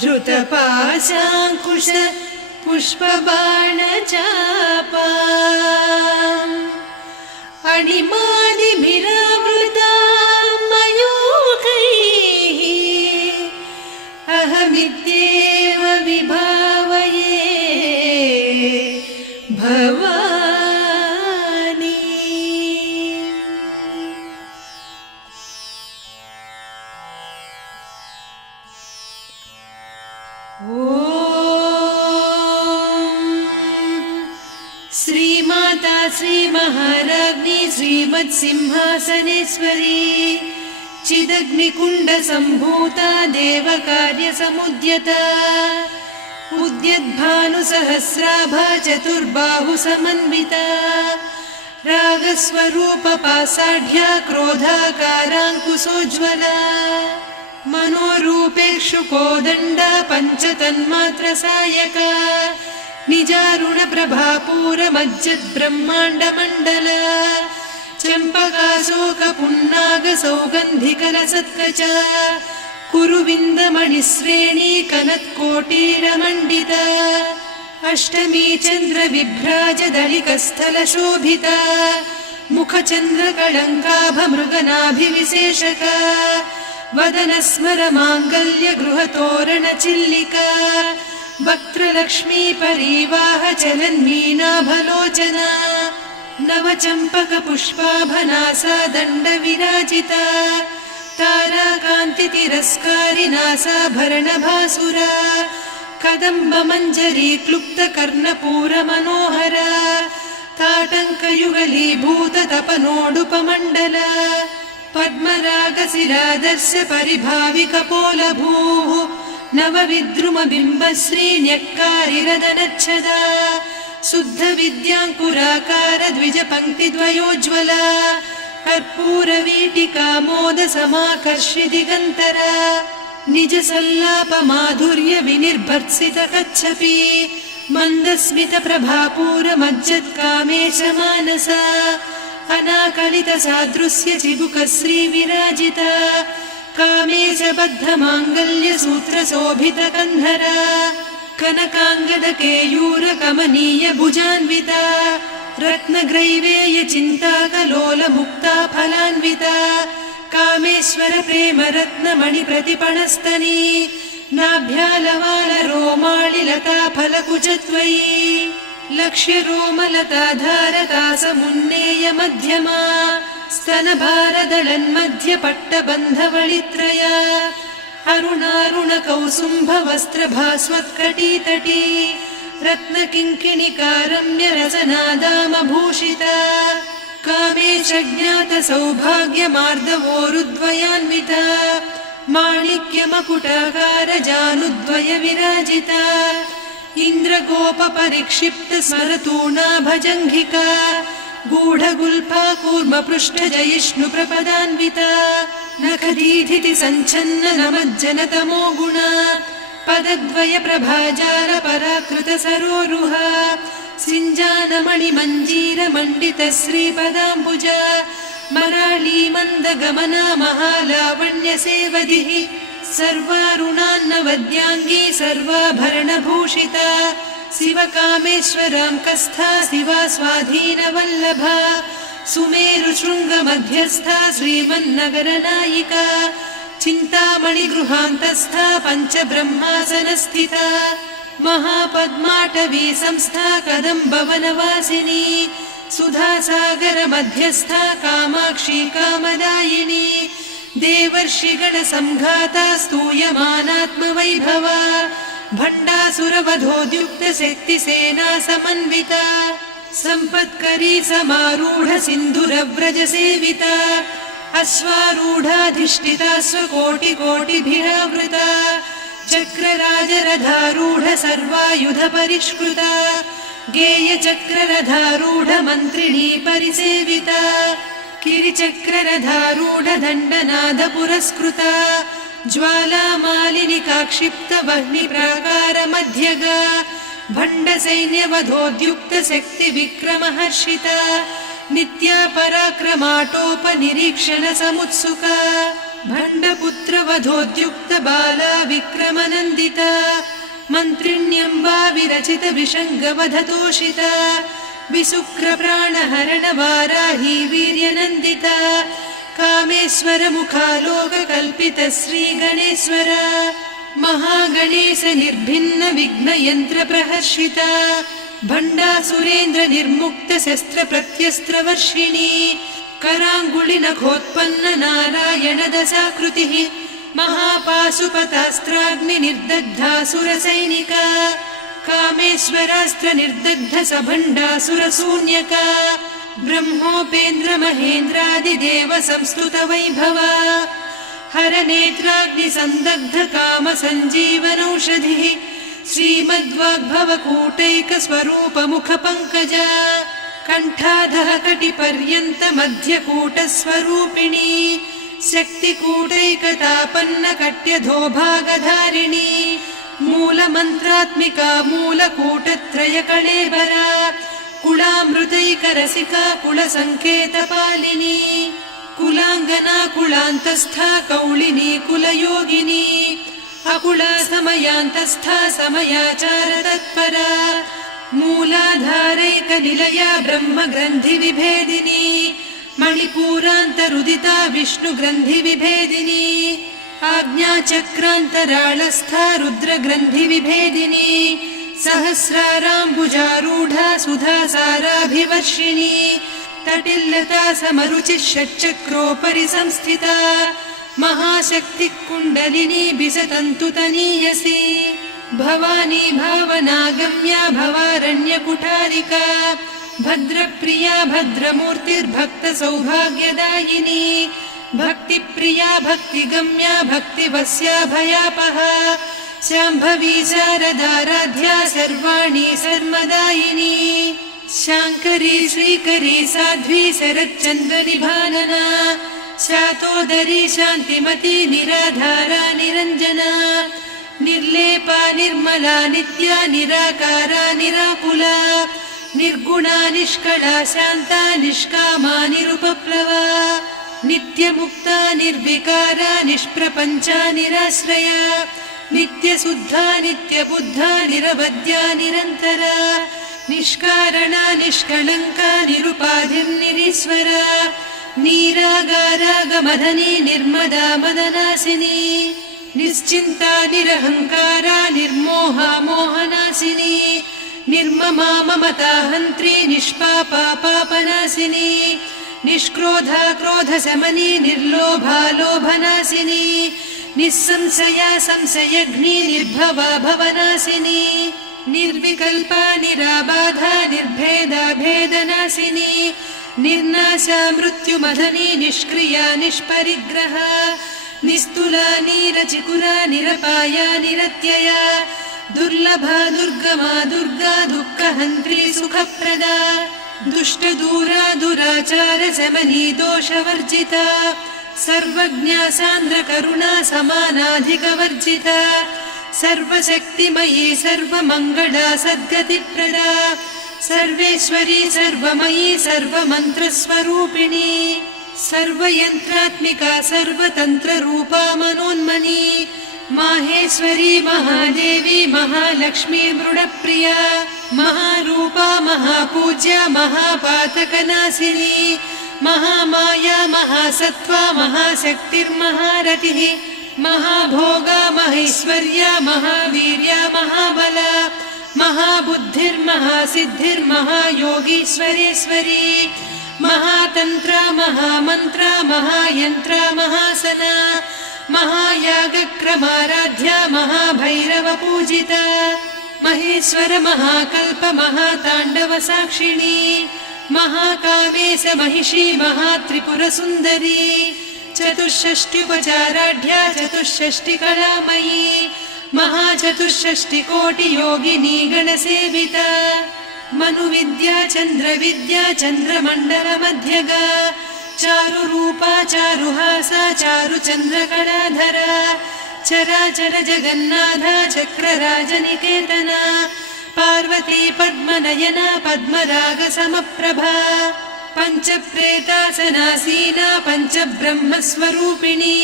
धृतपाशाङ्कुश पुष्पबाणचापाम् अणिमादिभिरावृतां मयूखैः अहमित्येव विभावये श्रीमाता श्रीमहाराज्ञी श्रीमत्सिंहासनेश्वरी चिदग्निकुण्डसम्भूता देवकार्यसमुद्यता उद्यद्भानुसहस्राभा चतुर्बाहुसमन्विता रागस्वरूपपासाढ्या क्रोधाकाराङ्कुशोज्ज्वला मनोरूपेक्षु कोदण्डा पञ्चतन्मात्रसायका निजारुणप्रभापूरमज्जद्ब्रह्माण्डमण्डला चम्पकाशोकपुन्नागसौगन्धिकलसत्कचा कुरुविन्दमणिश्रेणी कनत्कोटीरमण्डिता अष्टमी चन्द्रविभ्राजदलिकस्थलशोभिता मुखचन्द्रकळङ्काभमृगनाभिविशेषका वदनस्मरमाङ्गल्यगृहतोरणचिल्लिका वक्त्रलक्ष्मी परिवाहचलन्मीनाभलोचना नवचम्पकपुष्पाभनासा दण्डविराजिता ताराकान्तितिरस्कारिनासाभरणभासुरा कदम्बमञ्जरी क्लुप्तकर्णपूरमनोहरा ताटङ्कयुगलीभूततपनोडुपमण्डला पद्मरागशिरादर्श परिभाविकपोलभूः नवविद्रुमबिम्बश्रीन्यक्कारिरदनच्छदा शुद्धविद्याङ्कुराकार द्विजपङ्क्तिद्वयोज्ज्वला कर्पूरवीटिकामोदसमाकर्षि दिगन्तरा निजसल्लापमाधुर्यविनिर्भर्त्सितकच्छपि मन्दस्मितप्रभापूरमज्जत्कामेशमानसा अनाकलितसादृश्य चिबुकश्रीविराजिता कामेशबद्धमाङ्गल्यसूत्रशोभितकन्धरा कनकाङ्गदकेयूरकमनीयभुजान्विता रत्नग्रैवेयचिन्ताकलोलमुक्ता फलान्विता कामेश्वरप्रेमरत्नमणिप्रतिपणस्तनी नाभ्यालवालरोमाळिलता फलकुचत्वयी लक्ष्यरोमलताधारकासमुन्नेयमध्यमा स्तनभारदळन्मध्यपट्टबन्धवळित्रया अरुणारुणकौसुम्भवस्त्रभास्वत्कटीतटी रत्नकिङ्किणिकारम्यरसनादामभूषिता कामेशज्ञातसौभाग्यमार्दवोरुद्वयान्विता माणिक्यमकुटाकारजानुद्वयविराजिता इन्द्रगोपपरिक्षिप्तस्मरतूणाभजङ्घिका गूढगुल्फा कूर्मपृष्ठजयिष्णुप्रपदान्विता नखदीधितिसञ्छन्ननमज्जनतमो गुणा पदद्वयप्रभाजालपराकृतसरोरुहा सिञ्जानमणिमञ्जीरमण्डितश्रीपदाम्बुजा मराळीमन्दगमना महालावण्यसेवधिः सर्वारुणान्नवद्याङ्गी सर्वाभरणभूषिता शिवकामेश्वराङ्कस्था शिवा स्वाधीनवल्लभा सुमेरुशृङ्गमध्यस्था श्रीमन्नगरनायिका चिन्तामणिगृहान्तस्था पञ्चब्रह्मासनस्थिता महापद्माटवी संस्था कदम्बवनवासिनी सुधासागरमध्यस्था कामाक्षी कामदायिनी देवर्षिगणसङ्घाता स्तूयमानात्मवैभवा भण्डासुरवधोद्युक्तशक्तिसेना समन्विता सम्पत्करी समारूढ सिन्धुरव्रजसेविता अश्वारूढाधिष्ठिता स्वकोटिकोटिभिरावृता चक्रराजरथारूढ सर्वायुधपरिष्कृता गेयचक्ररथारूढ मन्त्रिणी परिसेविता किरिचक्ररथारूढ दण्डनाद पुरस्कृता ज्वालामालिनिकाक्षिप्तवह्निप्राकारमध्यगा भण्डसैन्यवधोद्युक्तशक्तिविक्रमहर्षिता नित्या पराक्रमाटोपनिरीक्षणसमुत्सुका भण्डपुत्रवधोद्युक्तबाला विक्रमनन्दिता मन्त्रिण्यम्बा विरचितविषङ्गवधतोषिता विशुक्रप्राणहरणवाराही वीर्यनन्दिता कामेश्वरमुखालोककल्पितश्रीगणेश्वरा महागणेशनिर्भिन्नविघ्नयन्त्रप्रहर्षिता भण्डासुरेन्द्रनिर्मुक्तशस्त्रप्रत्यस्त्रवर्षिणी कराङ्गुलिनखोत्पन्ननारायणदशाकृतिः महापाशुपतास्त्राग्निनिर्दग्धासुरसैनिका कामेश्वरास्त्र निर्दग्ध सभण्डासुरशून्यका ब्रह्मोपेन्द्र महेन्द्रादिदेव संस्तुत वैभवा हरनेत्राग्नि संदग्ध काम सञ्जीवनौषधिः श्रीमद्वाग्भवकूटैक स्वरूप मुख पंकजा कण्ठाधः कटिपर्यन्त मध्यकूट स्वरूपिणी शक्तिकूटैकतापन्न कट्यधोभागधारिणी मूलमन्त्रात्मिका मूलकूटत्रय कळेबरा कुलामृतैकरसिका कुलसङ्केतपालिनी कुलाङ्गना कुलान्तस्था कौलिनी कुलयोगिनी अकुला समयान्तस्था समयाचार तत्परा मूलाधारैकनिलया ब्रह्मग्रन्थि विभेदिनी मणिपूरान्तरुदिता विष्णुग्रन्थि विभेदिनी आज्ञाचक्रान्तराळस्था रुद्रग्रन्थि विभेदिनी सहस्राराम्बुजारूढा सुधासाराभिवर्षिणी तटिल्लता समरुचिः षट्चक्रोपरि संस्थिता महाशक्तिः कुण्डलिनी बिसतन्तुतनीयसी भवानी भावनागम्या भवारण्यकुठारिका भद्रप्रिया भद्रमूर्तिर्भक्तसौभाग्यदायिनी भक्तिप्रिया भक्तिगम्या भक्तिवस्या भयापहा शाम्भवी शारदाराध्या सर्वाणि सर्वदायिनी शाङ्करी श्रीकरी साध्वी शरच्चन्द्रनिभानना शातोदरी शान्तिमती निराधारा निरञ्जना निर्लेपा निर्मला नित्या निराकारा निराकुला निर्गुणा निष्कला शान्ता निष्कामा निरुपप्लवा नित्यमुक्ता निर्विकारा निष्प्रपञ्चा निराश्रया नित्यशुद्धा नित्यबुद्धा निरवद्या निरन्तरा निष्कारणा निष्कलङ्का निरुपाधिर्निरीश्वरा नीरागारागमधनी निर्मदा मदनासिनी निश्चिन्ता निरहङ्कारा निर्मोहा मोहनासिनी निर्ममा ममता हन्त्री निष्पापा पापनासिनी निष्क्रोधा क्रोधशमनी निर्लोभा लोभनासिनी निस्संशया संशयघ्नी निर्भवा भवनासिनी निर्विकल्पा निराबाधा निर्भेदा भेदनासिनी निर्नाशा मृत्युमधनी निष्क्रिया निष्परिग्रहा निस्तुला निरचिकुरा निरपाया निरत्यया दुर्लभा दुर्गमा दुर्गा दुःखहन्त्री सुखप्रदा दुष्टदूरा दुराचार शमनी दोषवर्जिता सर्वज्ञा सान्द्रकरुणा समानाधिकवर्जिता सर्वशक्तिमयी सर्वमङ्गला सद्गतिप्रदा सर्वेश्वरी सर्वमयी सर्वमन्त्रस्वरूपिणी सर्वयन्त्रात्मिका सर्वतन्त्ररूपा मनोन्मनी माहेश्वरी महादेवी महालक्ष्मी मृडप्रिया महारूपा महापूज्या महापातकनाशिनी महामाया महासत्त्वा महाशक्तिर्महारतिः महाभोगा महेश्वर्या महावीर्या महाबला महाबुद्धिर्महासिद्धिर्महायोगीश्वरेश्वरी महातन्त्रा महामन्त्रा महायन्त्रा महासना महायागक्रमाराध्या महाभैरवपूजिता महेश्वर महाकल्प महाताण्डव साक्षिणी महाकामेश महिषी महात्रिपुरसुन्दरी चतुष्षष्ट्युपचाराढ्या चतुष्षष्टिकलामयी महाचतुष्षष्टिकोटियोगिनी गणसेविता मनुविद्या चन्द्रविद्या चन्द्रमण्डलमध्यगा चारुरूपा चारुहासा चारुचन्द्रकलाधरा चराचर जगन्नाथा चक्रराजनिकेतना पार्वती पद्मनयना पद्मरागसमप्रभा पञ्चप्रेतासनासीना पञ्चब्रह्मस्वरूपिणी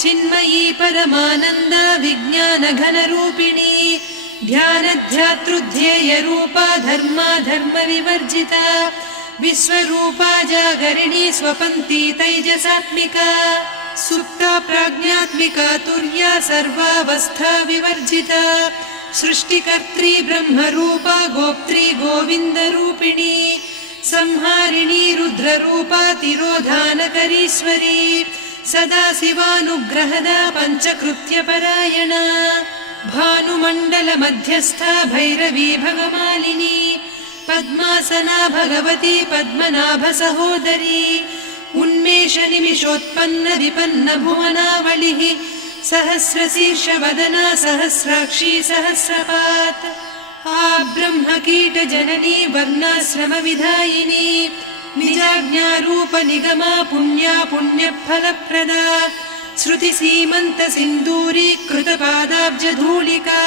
चिन्मयी परमानन्दा विज्ञानघनरूपिणी ध्यानध्यातृध्येयरूपा धर्मा धर्मविवर्जिता विश्वरूपा जागरिणी स्वपन्ती तैजसात्मिका सुप्ता प्राज्ञात्मिका तुर्या सर्वावस्था विवर्जिता सृष्टिकर्त्री ब्रह्मरूपा गोप्त्री गोविन्दरूपिणी संहारिणी रुद्ररूपा तिरोधानकरीश्वरी सदा शिवानुग्रहदा पञ्चकृत्यपरायणा भानुमण्डलमध्यस्था भैरवी भगमालिनी पद्मासना भगवती पद्मनाभसहोदरी उन्मेषनिमिषोत्पन्न विपन्न भुवनावलिः सहस्रशीर्षवदना सहस्राक्षी सहस्रपात् आब्रह्मकीटजननी वर्णाश्रमविधायिनी निजाज्ञारूपनिगमा पुण्या पुण्यफलप्रदा श्रुतिसीमन्तसिन्दूरीकृतपादाब्जधूलिका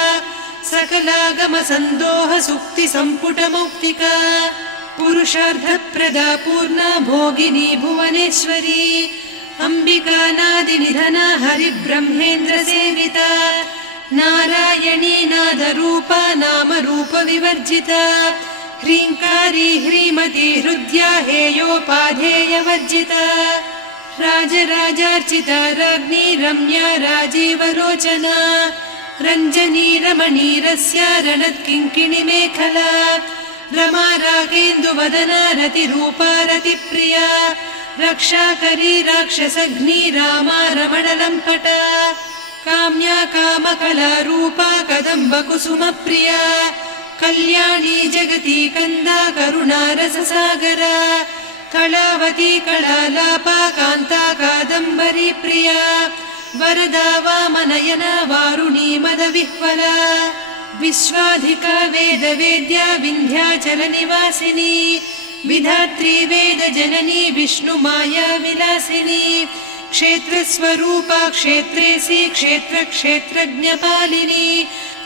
सकलागमसन्दोहसुक्तिसम्पुटमौक्तिका पुरुषार्थप्रदा पूर्णा भोगिनी भुवनेश्वरी अम्बिकानादिनिधना हरिब्रह्मेन्द्रसेविता नारायणी नादरूपा नामरूपविवर्जिता ह्रीङ्कारी ह्रीमती हृद्या हेयोपाधेयवर्जिता राजराजार्चिता राज्ञी रम्या राजीवलोचना रञ्जनी रमणीरस्या रणत्किङ्किणिमेखला रमा रागेन्दुवदना रतिरूपा रतिप्रिया रक्षाकरी राक्षसघ्नी रामा रमणलम्पटा काम्या कामकलारूपा कदम्बकुसुमप्रिया कल्याणी जगती कन्दा करुणारससागरा कलावती कलालापा कान्ता कादम्बरी प्रिया वरदा वामनयना वारुणी मदविह्वला विश्वाधिका वेदवेद्या विन्ध्याचलनिवासिनी विधात्री वेदजननी विष्णुमाया विलासिनी क्षेत्रस्वरूपा क्षेत्रेसी क्षेत्रक्षेत्रज्ञपालिनी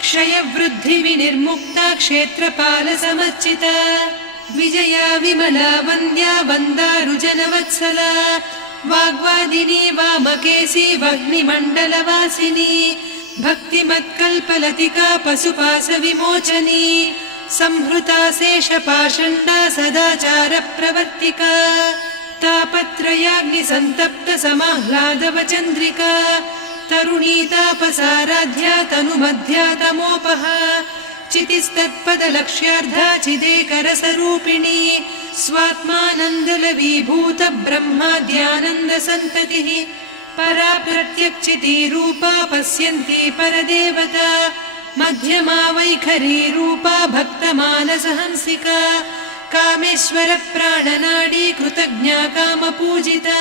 क्षयवृद्धिविनिर्मुक्ता क्षेत्रपालसमर्चिता विजया विमला वन्द्या वन्दारुजनवत्सला वाग्वादिनी वामकेशी वह्निमण्डलवासिनी भक्तिमत्कल्पलतिका पशुपाशविमोचनी संहृता शेषपाषण्डा सदाचारप्रवर्तिका तापत्रयाग्निसन्तप्त समाह्लादवचन्द्रिका तरुणी तापसाराध्या तनुमध्या तमोपहा चितिस्तत्पदलक्ष्यार्धा चिदेकरसरूपिणी स्वात्मानन्दलवीभूत ब्रह्माद्यानन्दसन्ततिः परा प्रत्यक्षितीरूपा पश्यन्ती परदेवता मध्यमा वैखरी रूपा भक्तमानसहंसिका कामेश्वर प्राणनाडी कृतज्ञा कामपूजिता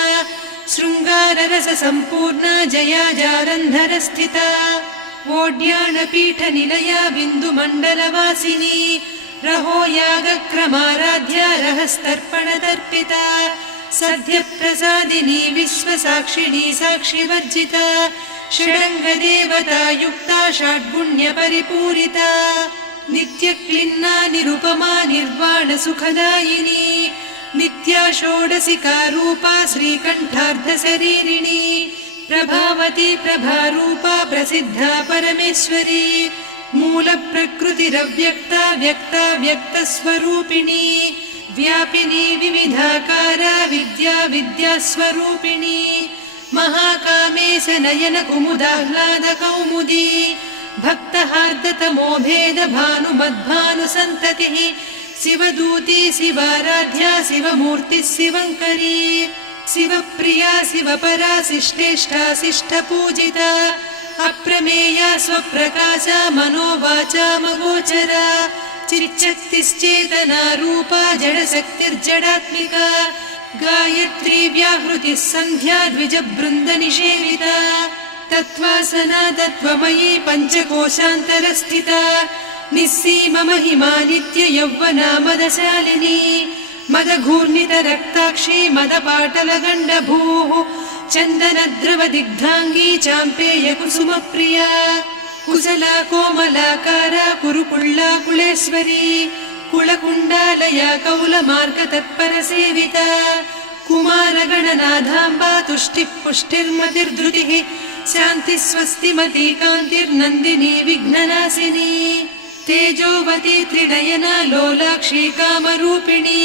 शृङ्गाररससम्पूर्णा जया जालन्धरस्थिता वोड्याणपीठनिलया बिन्दुमण्डलवासिनी रहो यागक्रमाराध्या रहस्तर्पणतर्पिता सद्यप्रसादिनी विश्वसाक्षिणी साक्षिवर्जिता षडङ्गदेवता युक्ता षड्गुण्यपरिपूरिता नित्यक्लिन्ना निरुपमा निर्वाणसुखदायिनी नित्या षोडशिका रूपा श्रीकण्ठार्धशरीरिणी प्रभावती प्रभारूपा प्रसिद्धा परमेश्वरी मूलप्रकृतिरव्यक्ता व्यक्ता व्यक्तस्वरूपिणी व्यापिनी विविधाकारा विद्या विद्यास्वरूपिणी महाकामेश नयन कुमुदाह्लाद कौमुदी भक्तहार्दतमो भेद भानुमद्भानुसन्ततिः शिवदूती शिवाराध्या शिवमूर्तिः शिवङ्करी शिवप्रिया शिवपरा शिष्टेष्टा शिष्टपूजिता अप्रमेया स्वप्रकाशा मनोवाचामगोचरा चिच्चक्तिश्चेतना रूपा जडशक्तिर्जडात्मिका गायत्री व्याहृतिः सन्ध्या द्विजबृन्दनिषेविता तत्त्वासना तत्त्वमयी पञ्चकोशान्तरस्थिता निस्सीम महिमा नित्ययौवना मदशालिनी मदघूर्णितरक्ताक्षी मदपाटलगण्डभूः चन्दनद्रवदिग्धाङ्गी चाम्पेयकुसुमप्रिया कुशला कोमलाकारा कुरुकुळ्ळा कुलेश्वरी कुलकुण्डालया कौलमार्गतत्परसेविता कुमारगणनाथाम्बा तुष्टिः पुष्टिर्मतिर्धृतिः शान्तिः स्वस्तिमती कान्तिर्नन्दिनी विघ्ननाशिनी तेजोवती त्रिनयना लोलाक्षी कामरूपिणी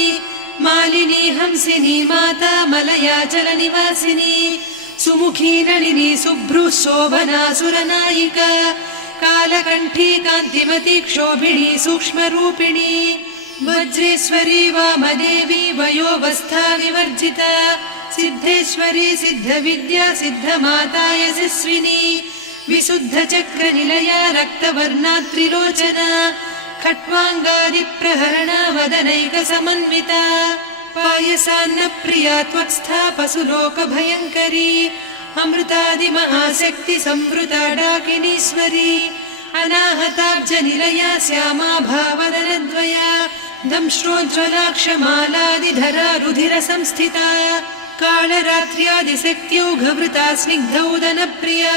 मालिनी हंसिनी माता मलयाचलनिवासिनी सुमुखी नलिनी शुभ्रुः शोभना सुरनायिका कालकण्ठी कान्तिमती क्षोभिणी सूक्ष्मरूपिणी वज्रेश्वरी वामदेवी वयोवस्था विवर्जिता सिद्धेश्वरी सिद्धविद्या सिद्धमाता यशस्विनी विशुद्धचक्रनिलया रक्तवर्णात्रिलोचना खट्वाङ्गादिप्रहरणा वदनैकसमन्विता पायसान्नप्रिया त्वक्स्था पशुलोकभयङ्करी अमृतादिमहाशक्तिसंवृता डाकिनीश्वरी अनाहताब्जनिलया श्यामा भावदनद्वया दंश्रोज्ज्वलाक्षमालादिधरा रुधिरसंस्थिता कालरात्र्यादिशक्त्यौघवृता स्निग्धौदनप्रिया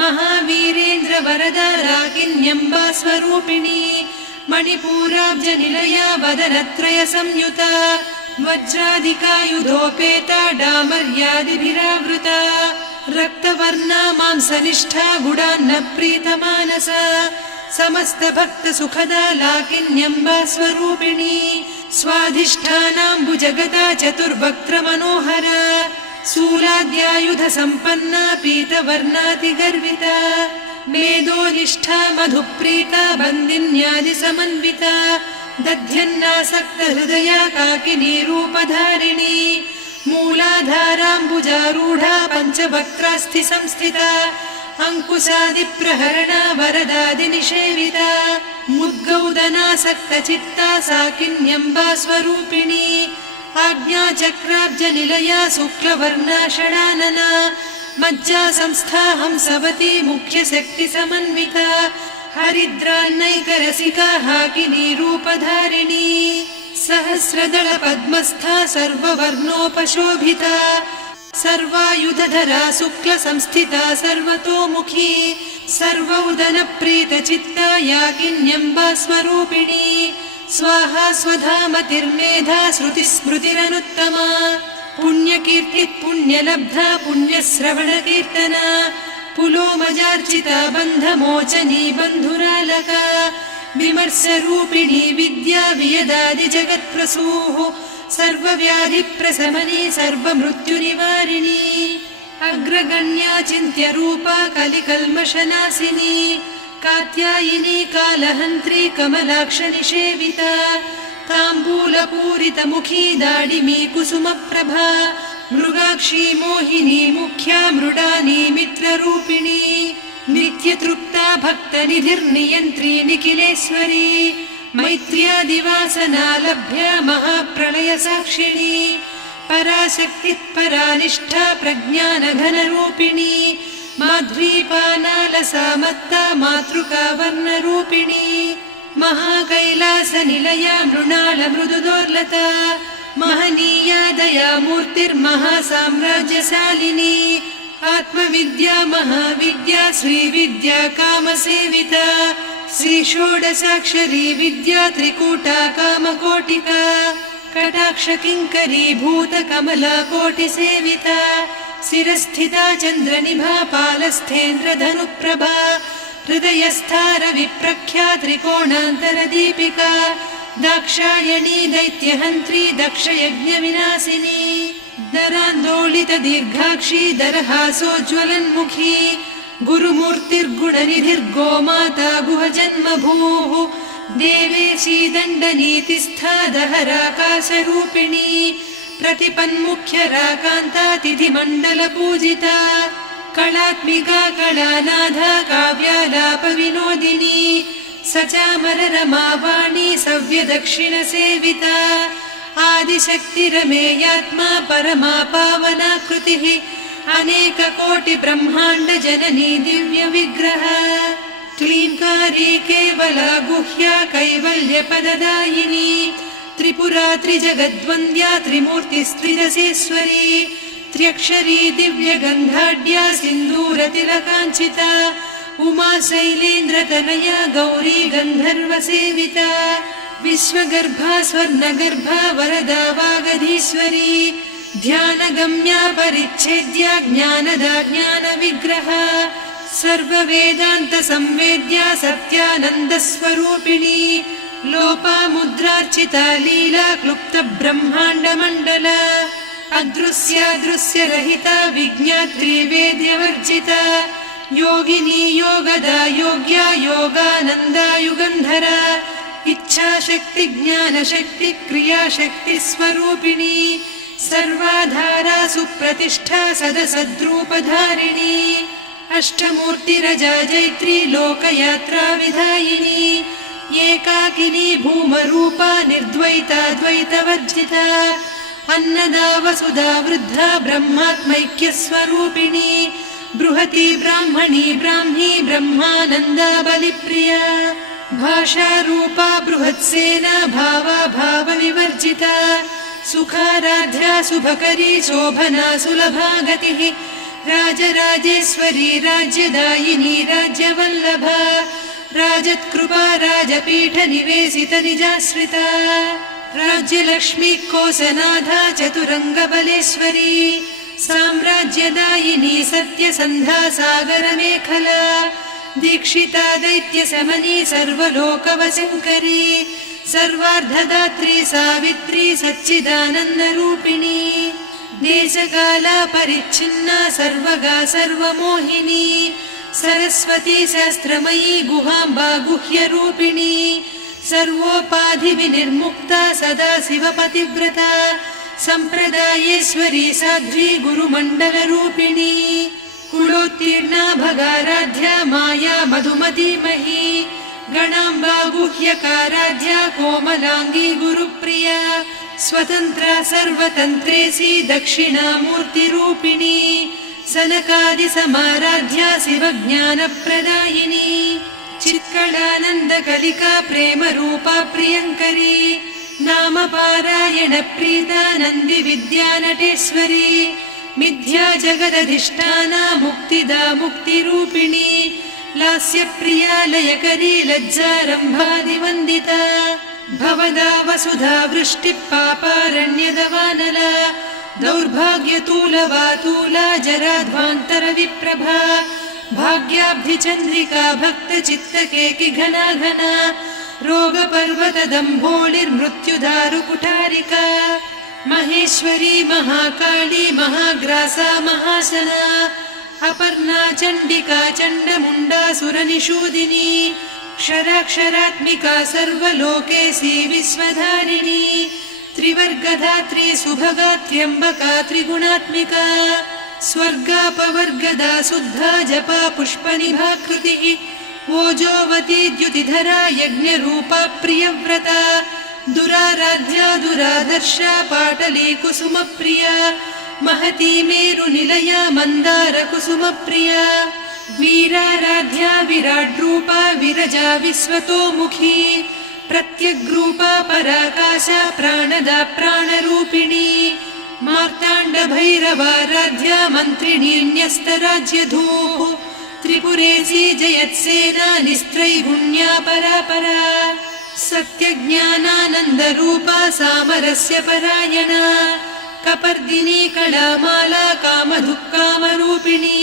महावीरेन्द्रवरदा राकिन्यम्बा स्वरूपिणी मणिपूराब्जनिलया वदनत्रयसंयुता वज्राधिकायुधोपेता डामर्यादिभिरावृता रक्तवर्णा मांसनिष्ठा गुडान्नप्रीतमानसा समस्तभक्तसुखदा लाकिन्यम्बा स्वरूपिणी स्वाधिष्ठानाम्बुजगदा चतुर्वक्त्रमनोहरा शूलाद्यायुधसम्पन्ना पीतवर्णातिगर्विता मेदोनिष्ठा मधुप्रीता बन्दिन्यादिसमन्विता दध्यन्नासक्तहृदया काकिनी रूपधारिणी मूलाधाराम्बुजारूढा पञ्चवक्त्रास्थि संस्थिता अङ्कुशादिप्रहरणा वरदादिनिषेविता मुद्गौदनासक्तचित्ता साकिन्यम्बा स्वरूपिणी आज्ञाचक्राब्जनिलया शुक्लवर्णा षडानना मज्जा संस्था हंसवती मुख्यशक्तिसमन्विता हरिद्रान्नैकरसिका हाकिनी रूपधारिणी सहस्रदल पद्मस्था सर्ववर्णोपशोभिता सर्वायुधधरा शुक्लसंस्थिता सर्वतोमुखी सर्वौदनप्रीतचित्ता याकिन्यम्बा स्वरूपिणी स्वाहा स्वधामतिर्मेधा श्रुतिस्मृतिरनुत्तमा पुण्यकीर्तिः पुण्यलब्धा पुण्यश्रवणकीर्तना पुलोमजार्चिता बन्धमोचनी बन्धुरालका विमर्शरूपिणी विद्या वियदादिजगत्प्रसूः सर्वव्याधिप्रशमनी सर्वमृत्युनिवारिणी अग्रगण्या चिन्त्यरूपा कलिकल्मषनाशिनी कात्यायिनी कालहन्त्री कमलाक्षनिषेविता ताम्बूलपूरितमुखी दाडिमी कुसुमप्रभा मृगाक्षी मोहिनी मुख्या मृडानी मित्ररूपिणी नित्यतृप्ता भक्तनिधिर्नियन्त्री निखिलेश्वरी मैत्र्यादिवासना लभ्या महाप्रलयसाक्षिणी पराशक्तिः परानिष्ठा प्रज्ञानघनरूपिणी माध्वीपानालसा मत्ता मातृका वर्णरूपिणी महाकैलासनिलया मृणालमृदुदोर्लता महनीया दयामूर्तिर्महासाम्राज्यशालिनी आत्मविद्या महाविद्या श्रीविद्या कामसेविता श्रीषोडशाक्षरी विद्या त्रिकूटा कामकोटिका कटाक्षकिङ्करी भूतकमला कोटिसेविता शिरस्थिता चन्द्रनिभा पालस्थेन्द्रधनुप्रभा हृदयस्था रविप्रख्या त्रिकोणान्तरदीपिका दाक्षायणी दैत्यहन्त्री दक्षयज्ञविनाशिनी दरान्दोलितदीर्घाक्षी दरहासोज्ज्वलन्मुखी गुरुमूर्तिर्गुणनिधिर्गोमाता गुहजन्मभूः देवेशी दण्डनीतिस्था दहराकाशरूपिणी प्रतिपन्मुख्यराकान्ता तिथिमण्डलपूजिता कलात्मिका कलानाथा काव्यालापविनोदिनी सचामररमावाणी सव्यदक्षिणसेविता आदिशक्तिरमेयात्मा परमा पावनाकृतिः अनेककोटिब्रह्माण्डजननी दिव्यविग्रह क्लीङ्कारी केवला गुह्या कैवल्यपददायिनी त्रिपुरा त्रिजगद्वन्द्या त्रिमूर्तिस्त्रिदशेश्वरी त्र्यक्षरी दिव्यगन्धाढ्या सिन्दूरतिलकाञ्चिता उमा शैलेन्द्रतनया गौरी गन्धर्वसेविता विश्वगर्भा स्वर्णगर्भा वरदा वागधीश्वरी ध्यानगम्या परिच्छेद्या ज्ञानदा ज्ञानविग्रहा सर्ववेदान्तसंवेद्या सत्यानन्दस्वरूपिणी लोपामुद्रार्चिता लीला क्लुप्तब्रह्माण्डमण्डला अदृश्यादृश्यरहिता विज्ञात्री वेद्यवर्जिता योगिनी योगदा योग्या योगानन्दा युगन्धरा इच्छाशक्ति ज्ञानशक्ति क्रियाशक्ति स्वरूपिणी सर्वाधारा सुप्रतिष्ठा सदसद्रूपधारिणी अष्टमूर्तिरजा जैत्री लोकयात्रा विधायिनी एकाकिनी भूमरूपा निर्द्वैता द्वैतवर्जिता अन्नदा वसुधा वृद्धा ब्रह्मात्मैक्यस्वरूपिणी बृहती ब्राह्मणी ब्राह्मी ब्रह्मानन्दा बलिप्रिया भाषारूपा बृहत्सेना भावा भावविवर्जिता सुखाराध्या शुभकरी शोभना सुलभा गतिः राजराजेश्वरी राज्यदायिनी राज्यवल्लभा राजत्कृपा राजपीठ निवेशित निजाश्रिता राज्यलक्ष्मी कोसनाधा चतुरङ्गबलेश्वरी साम्राज्यदायिनी सत्यसन्धा सागरमेखला दीक्षिता दैत्यशमनी सर्वलोकवशङ्करी सर्वार्धदात्री सावित्री सच्चिदानन्दरूपिणी देशकाला परिच्छिन्ना सर्वगा सर्वमोहिनी सरस्वती शास्त्रमयी गुहाम्बा गुह्यरूपिणी सर्वोपाधिविनिर्मुक्ता सदा शिवपतिव्रता सम्प्रदायेश्वरी साध्वी गुरुमण्डलरूपिणी कुलोत्तीर्णा भगाराध्या माया मधुमतीमही गणाम्बा गुह्यकाराध्या कोमलाङ्गी गुरुप्रिया स्वतन्त्रा सर्वतन्त्रेसी दक्षिणामूर्तिरूपिणी सनकादिसमाराध्या शिवज्ञानप्रदायिनी चित्कलानन्दकलिका प्रेमरूपा प्रियङ्करी नामपारायणप्रीता नन्दिविद्यानटेश्वरी मिथ्या जगदधिष्ठाना मुक्तिदा मुक्तिरूपिणी लास्यप्रिया लयकरी लज्जारम्भादिवन्दिता भवदा वसुधा वृष्टिः पापारण्यदवानला दौर्भाग्यतूलवातूला जराध्वान्तरविप्रभा भाग्याब्धिचन्द्रिका भक्तचित्तकेकि घना घना रोगपर्वतदम्भोळिर्मृत्युदारुकुठारिका महेश्वरी महाकाली महाग्रासा महाशना अपर्णा चण्डिका चण्डमुण्डा सुरनिषूदिनी क्षराक्षरात्मिका सर्वलोकेशी विश्वधारिणी त्रिवर्गधात्री सुभगा त्र्यम्बका त्रिगुणात्मिका स्वर्गापवर्गदा शुद्धा जपा पुष्पनिभाकृतिः ओजोवती द्युतिधरा यज्ञरूपा प्रियव्रता दुराराध्या दुरादर्शा पाटली कुसुमप्रिया महती मेरुनिलया मन्दारकुसुमप्रिया वीराराध्या विराड्रूपा विरजा विश्वतोमुखी प्रत्यग्रूपा पराकाशा प्राणदा प्राणरूपिणी मार्ताण्डभैरवाराध्या मन्त्रिणी न्यस्तराज्यधूः त्रिपुरेशी जयत्सेना निस्त्रैगुण्या परापरा सत्यज्ञानानन्दरूपा सामरस्य परायणा कपर्दिनी कलामाला कामधुक्कामरूपिणी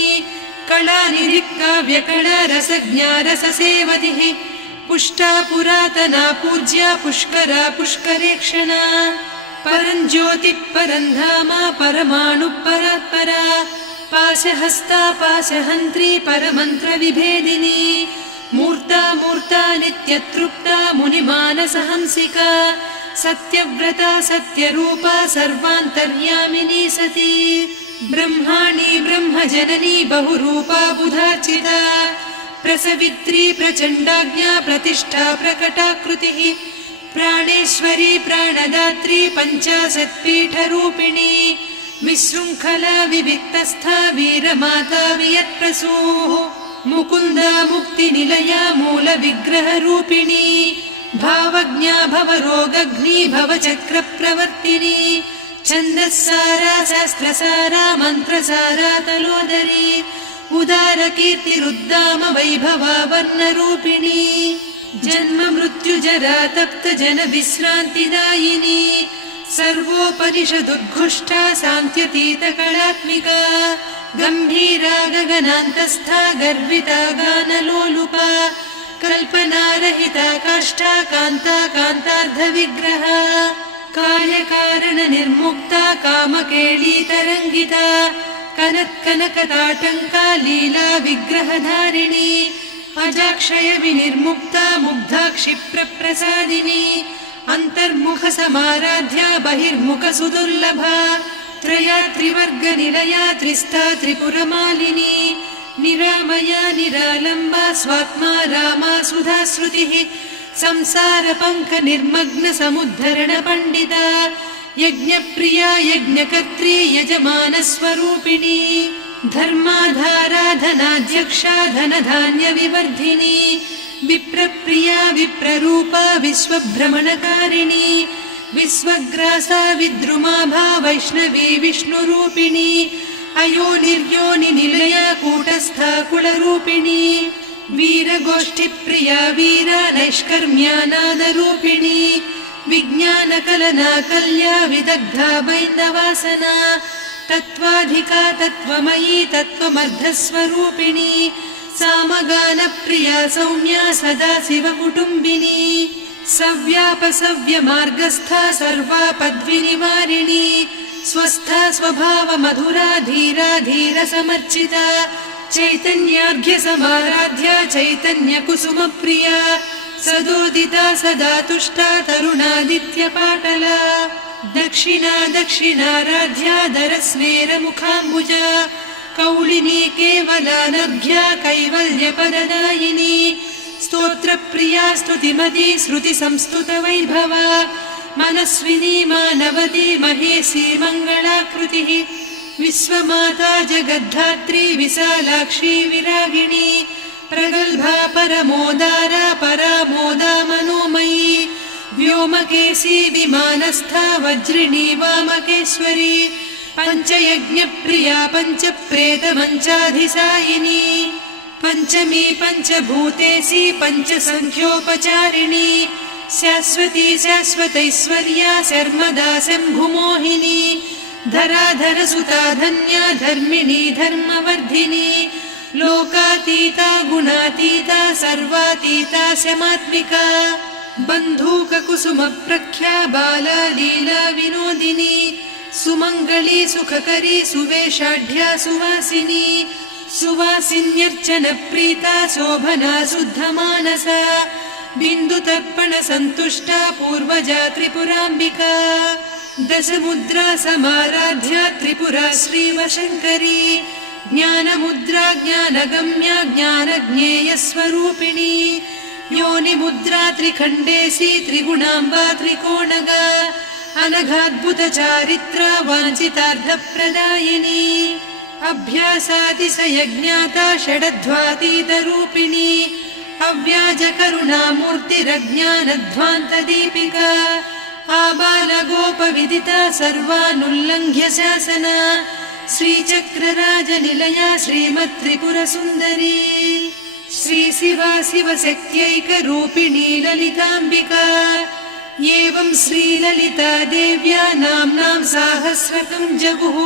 कलानिधिकाव्यकला रसज्ञा रससेवतिः पुष्टा पुरातना पूज्या पुष्करा पुष्करेक्षणा परञ्ज्योतिः परन्धामा परमाणुः परात्परा पाशहस्ता पाशहन्त्री परमन्त्रविभेदिनी मूर्ता मूर्ता नित्यतृप्ता मुनिमानसहंसिका सत्यव्रता सत्यरूपा सर्वान्तर्यामिनी सती ब्रह्माणी ब्रह्मजननी बहुरूपा बुधार्चिता प्रसवित्री प्रचण्डाज्ञा प्रतिष्ठा प्रकटाकृतिः प्राणेश्वरी प्राणदात्री पञ्चाशत्पीठरूपिणी विशृङ्खला विविक्तस्था वीरमाता वियत्प्रसूः मुकुन्दा मुक्तिनिलया मूलविग्रहरूपिणी भावज्ञा भवरोगग्नी भवचक्रप्रवर्तिनी छन्दस्सारा शास्त्रसारा मन्त्रसारा तलोदरी उदारकीर्तिरुद्दाम वैभवा वर्णरूपिणी जन्म मृत्युजरा तप्त जन विश्रान्तिदायिनी सर्वोपनिषदुद्घुष्टा सान्त्यतीतकलात्मिका गम्भीरा गगनान्तस्था गर्विता गानलोलुपा कल्पनारहिता काष्ठा कान्ता कान्तार्धविग्रहा कार्यकारणनिर्मुक्ता कामकेळीतरङ्गिता कनत्कनकताटङ्का लीला विग्रहधारिणी अजाक्षय विनिर्मुक्ता मुग्धा क्षिप्रप्रसादिनी अन्तर्मुखसमाराध्या बहिर्मुखसुदुर्लभा त्रया त्रिवर्गनिलया त्रिस्था त्रिपुरमालिनी निरामया निरालम्बा स्वात्मा रामा सुधा श्रुतिः संसारपङ्क निर्मग्न समुद्धरण पण्डिता यज्ञप्रिया यज्ञकर्त्री यजमानस्वरूपिणी धर्माधाराधनाध्यक्षा धनधान्यविवर्धिनी विप्रप्रिया विप्ररूपा विश्वभ्रमणकारिणी विश्वग्रासा विद्रुमाभा वैष्णवी विष्णुरूपिणी अयोनिर्योनिनिलया कूटस्था कुलरूपिणी वीरगोष्ठिप्रिया वीरा नैष्कर्म्यानादरूपिणी विज्ञानकलना कल्या विदग्धा बैन्दवासना तत्त्वाधिका तत्त्वमयी तत्त्वमर्धस्वरूपिणी सामगानप्रिया सौम्या सदा शिवकुटुम्बिनी सव्यापसव्यमार्गस्था सर्वापद्विनिवारिणी स्वस्था स्वभावमधुरा धीरा धीरसमर्चिता चैतन्यार्घ्यसमाराध्या चैतन्यकुसुमप्रिया सदोदिता सदा तुष्टा तरुणादित्यपाटला दक्षिणा दक्षिणाराध्या दरस्मेरमुखाम्बुजा कौलिनी केवलानर्घ्या कैवल्यपददायिनी स्तोत्रप्रिया स्तुतिमती श्रुतिसंस्तुतवैभवा मनस्विनी मानवती महेशी मङ्गलाकृतिः विश्वमाता जगद्धात्री विशालाक्षी विरागिणी प्रगल्भा परमोदारा परामोदा मनोमयी व्योमकेशी विमानस्था वज्रिणी वामकेश्वरी पञ्चयज्ञप्रिया पञ्चप्रेतमञ्चाधिसायिनी पञ्चमी पञ्चभूतेशी पञ्चसङ्ख्योपचारिणी शाश्वती शाश्वतैश्वर्या शर्मदा शम्भुमोहिनी धराधरसुता धन्या धर्मिणी धर्मवर्धिनी लोकातीता गुणातीता सर्वातीता शमात्मिका बन्धूककुसुमप्रख्या बाला लीला विनोदिनी सुमङ्गली सुखकरी सुवेशाढ्या सुवासिनी सुवासिन्यर्चनप्रीता शोभना शुद्धमानसा बिन्दुतर्पणसन्तुष्टा पूर्वजा त्रिपुराम्बिका दशमुद्रा समाराध्या त्रिपुरा श्रीवशङ्करी ज्ञानमुद्रा ज्ञानगम्या ज्ञानज्ञेयस्वरूपिणी योनिमुद्रा त्रिखण्डेशी त्रिगुणाम्बा त्रिकोणगा अनघाद्भुतचारित्रा वाञ्छितार्थप्रदायिनी अभ्यासातिशयज्ञाता षडध्वातीतरूपिणी अव्याजकरुणामूर्तिरज्ञानध्वान्तदीपिका आबालगोपविदिता सर्वानुल्लङ्घ्य शासना श्रीचक्रराजनिलया श्रीमत्त्रिपुरसुन्दरी श्रीशिवा शिवशक्त्यैकरूपिणी ललिताम्बिका एवं श्रीललिता देव्या नाम्नां साहस्रकं जगुः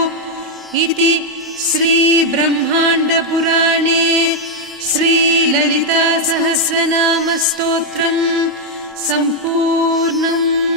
इति श्रीब्रह्माण्डपुराणे श्रीललिता सहस्रनामस्तोत्रं सम्पूर्णम्।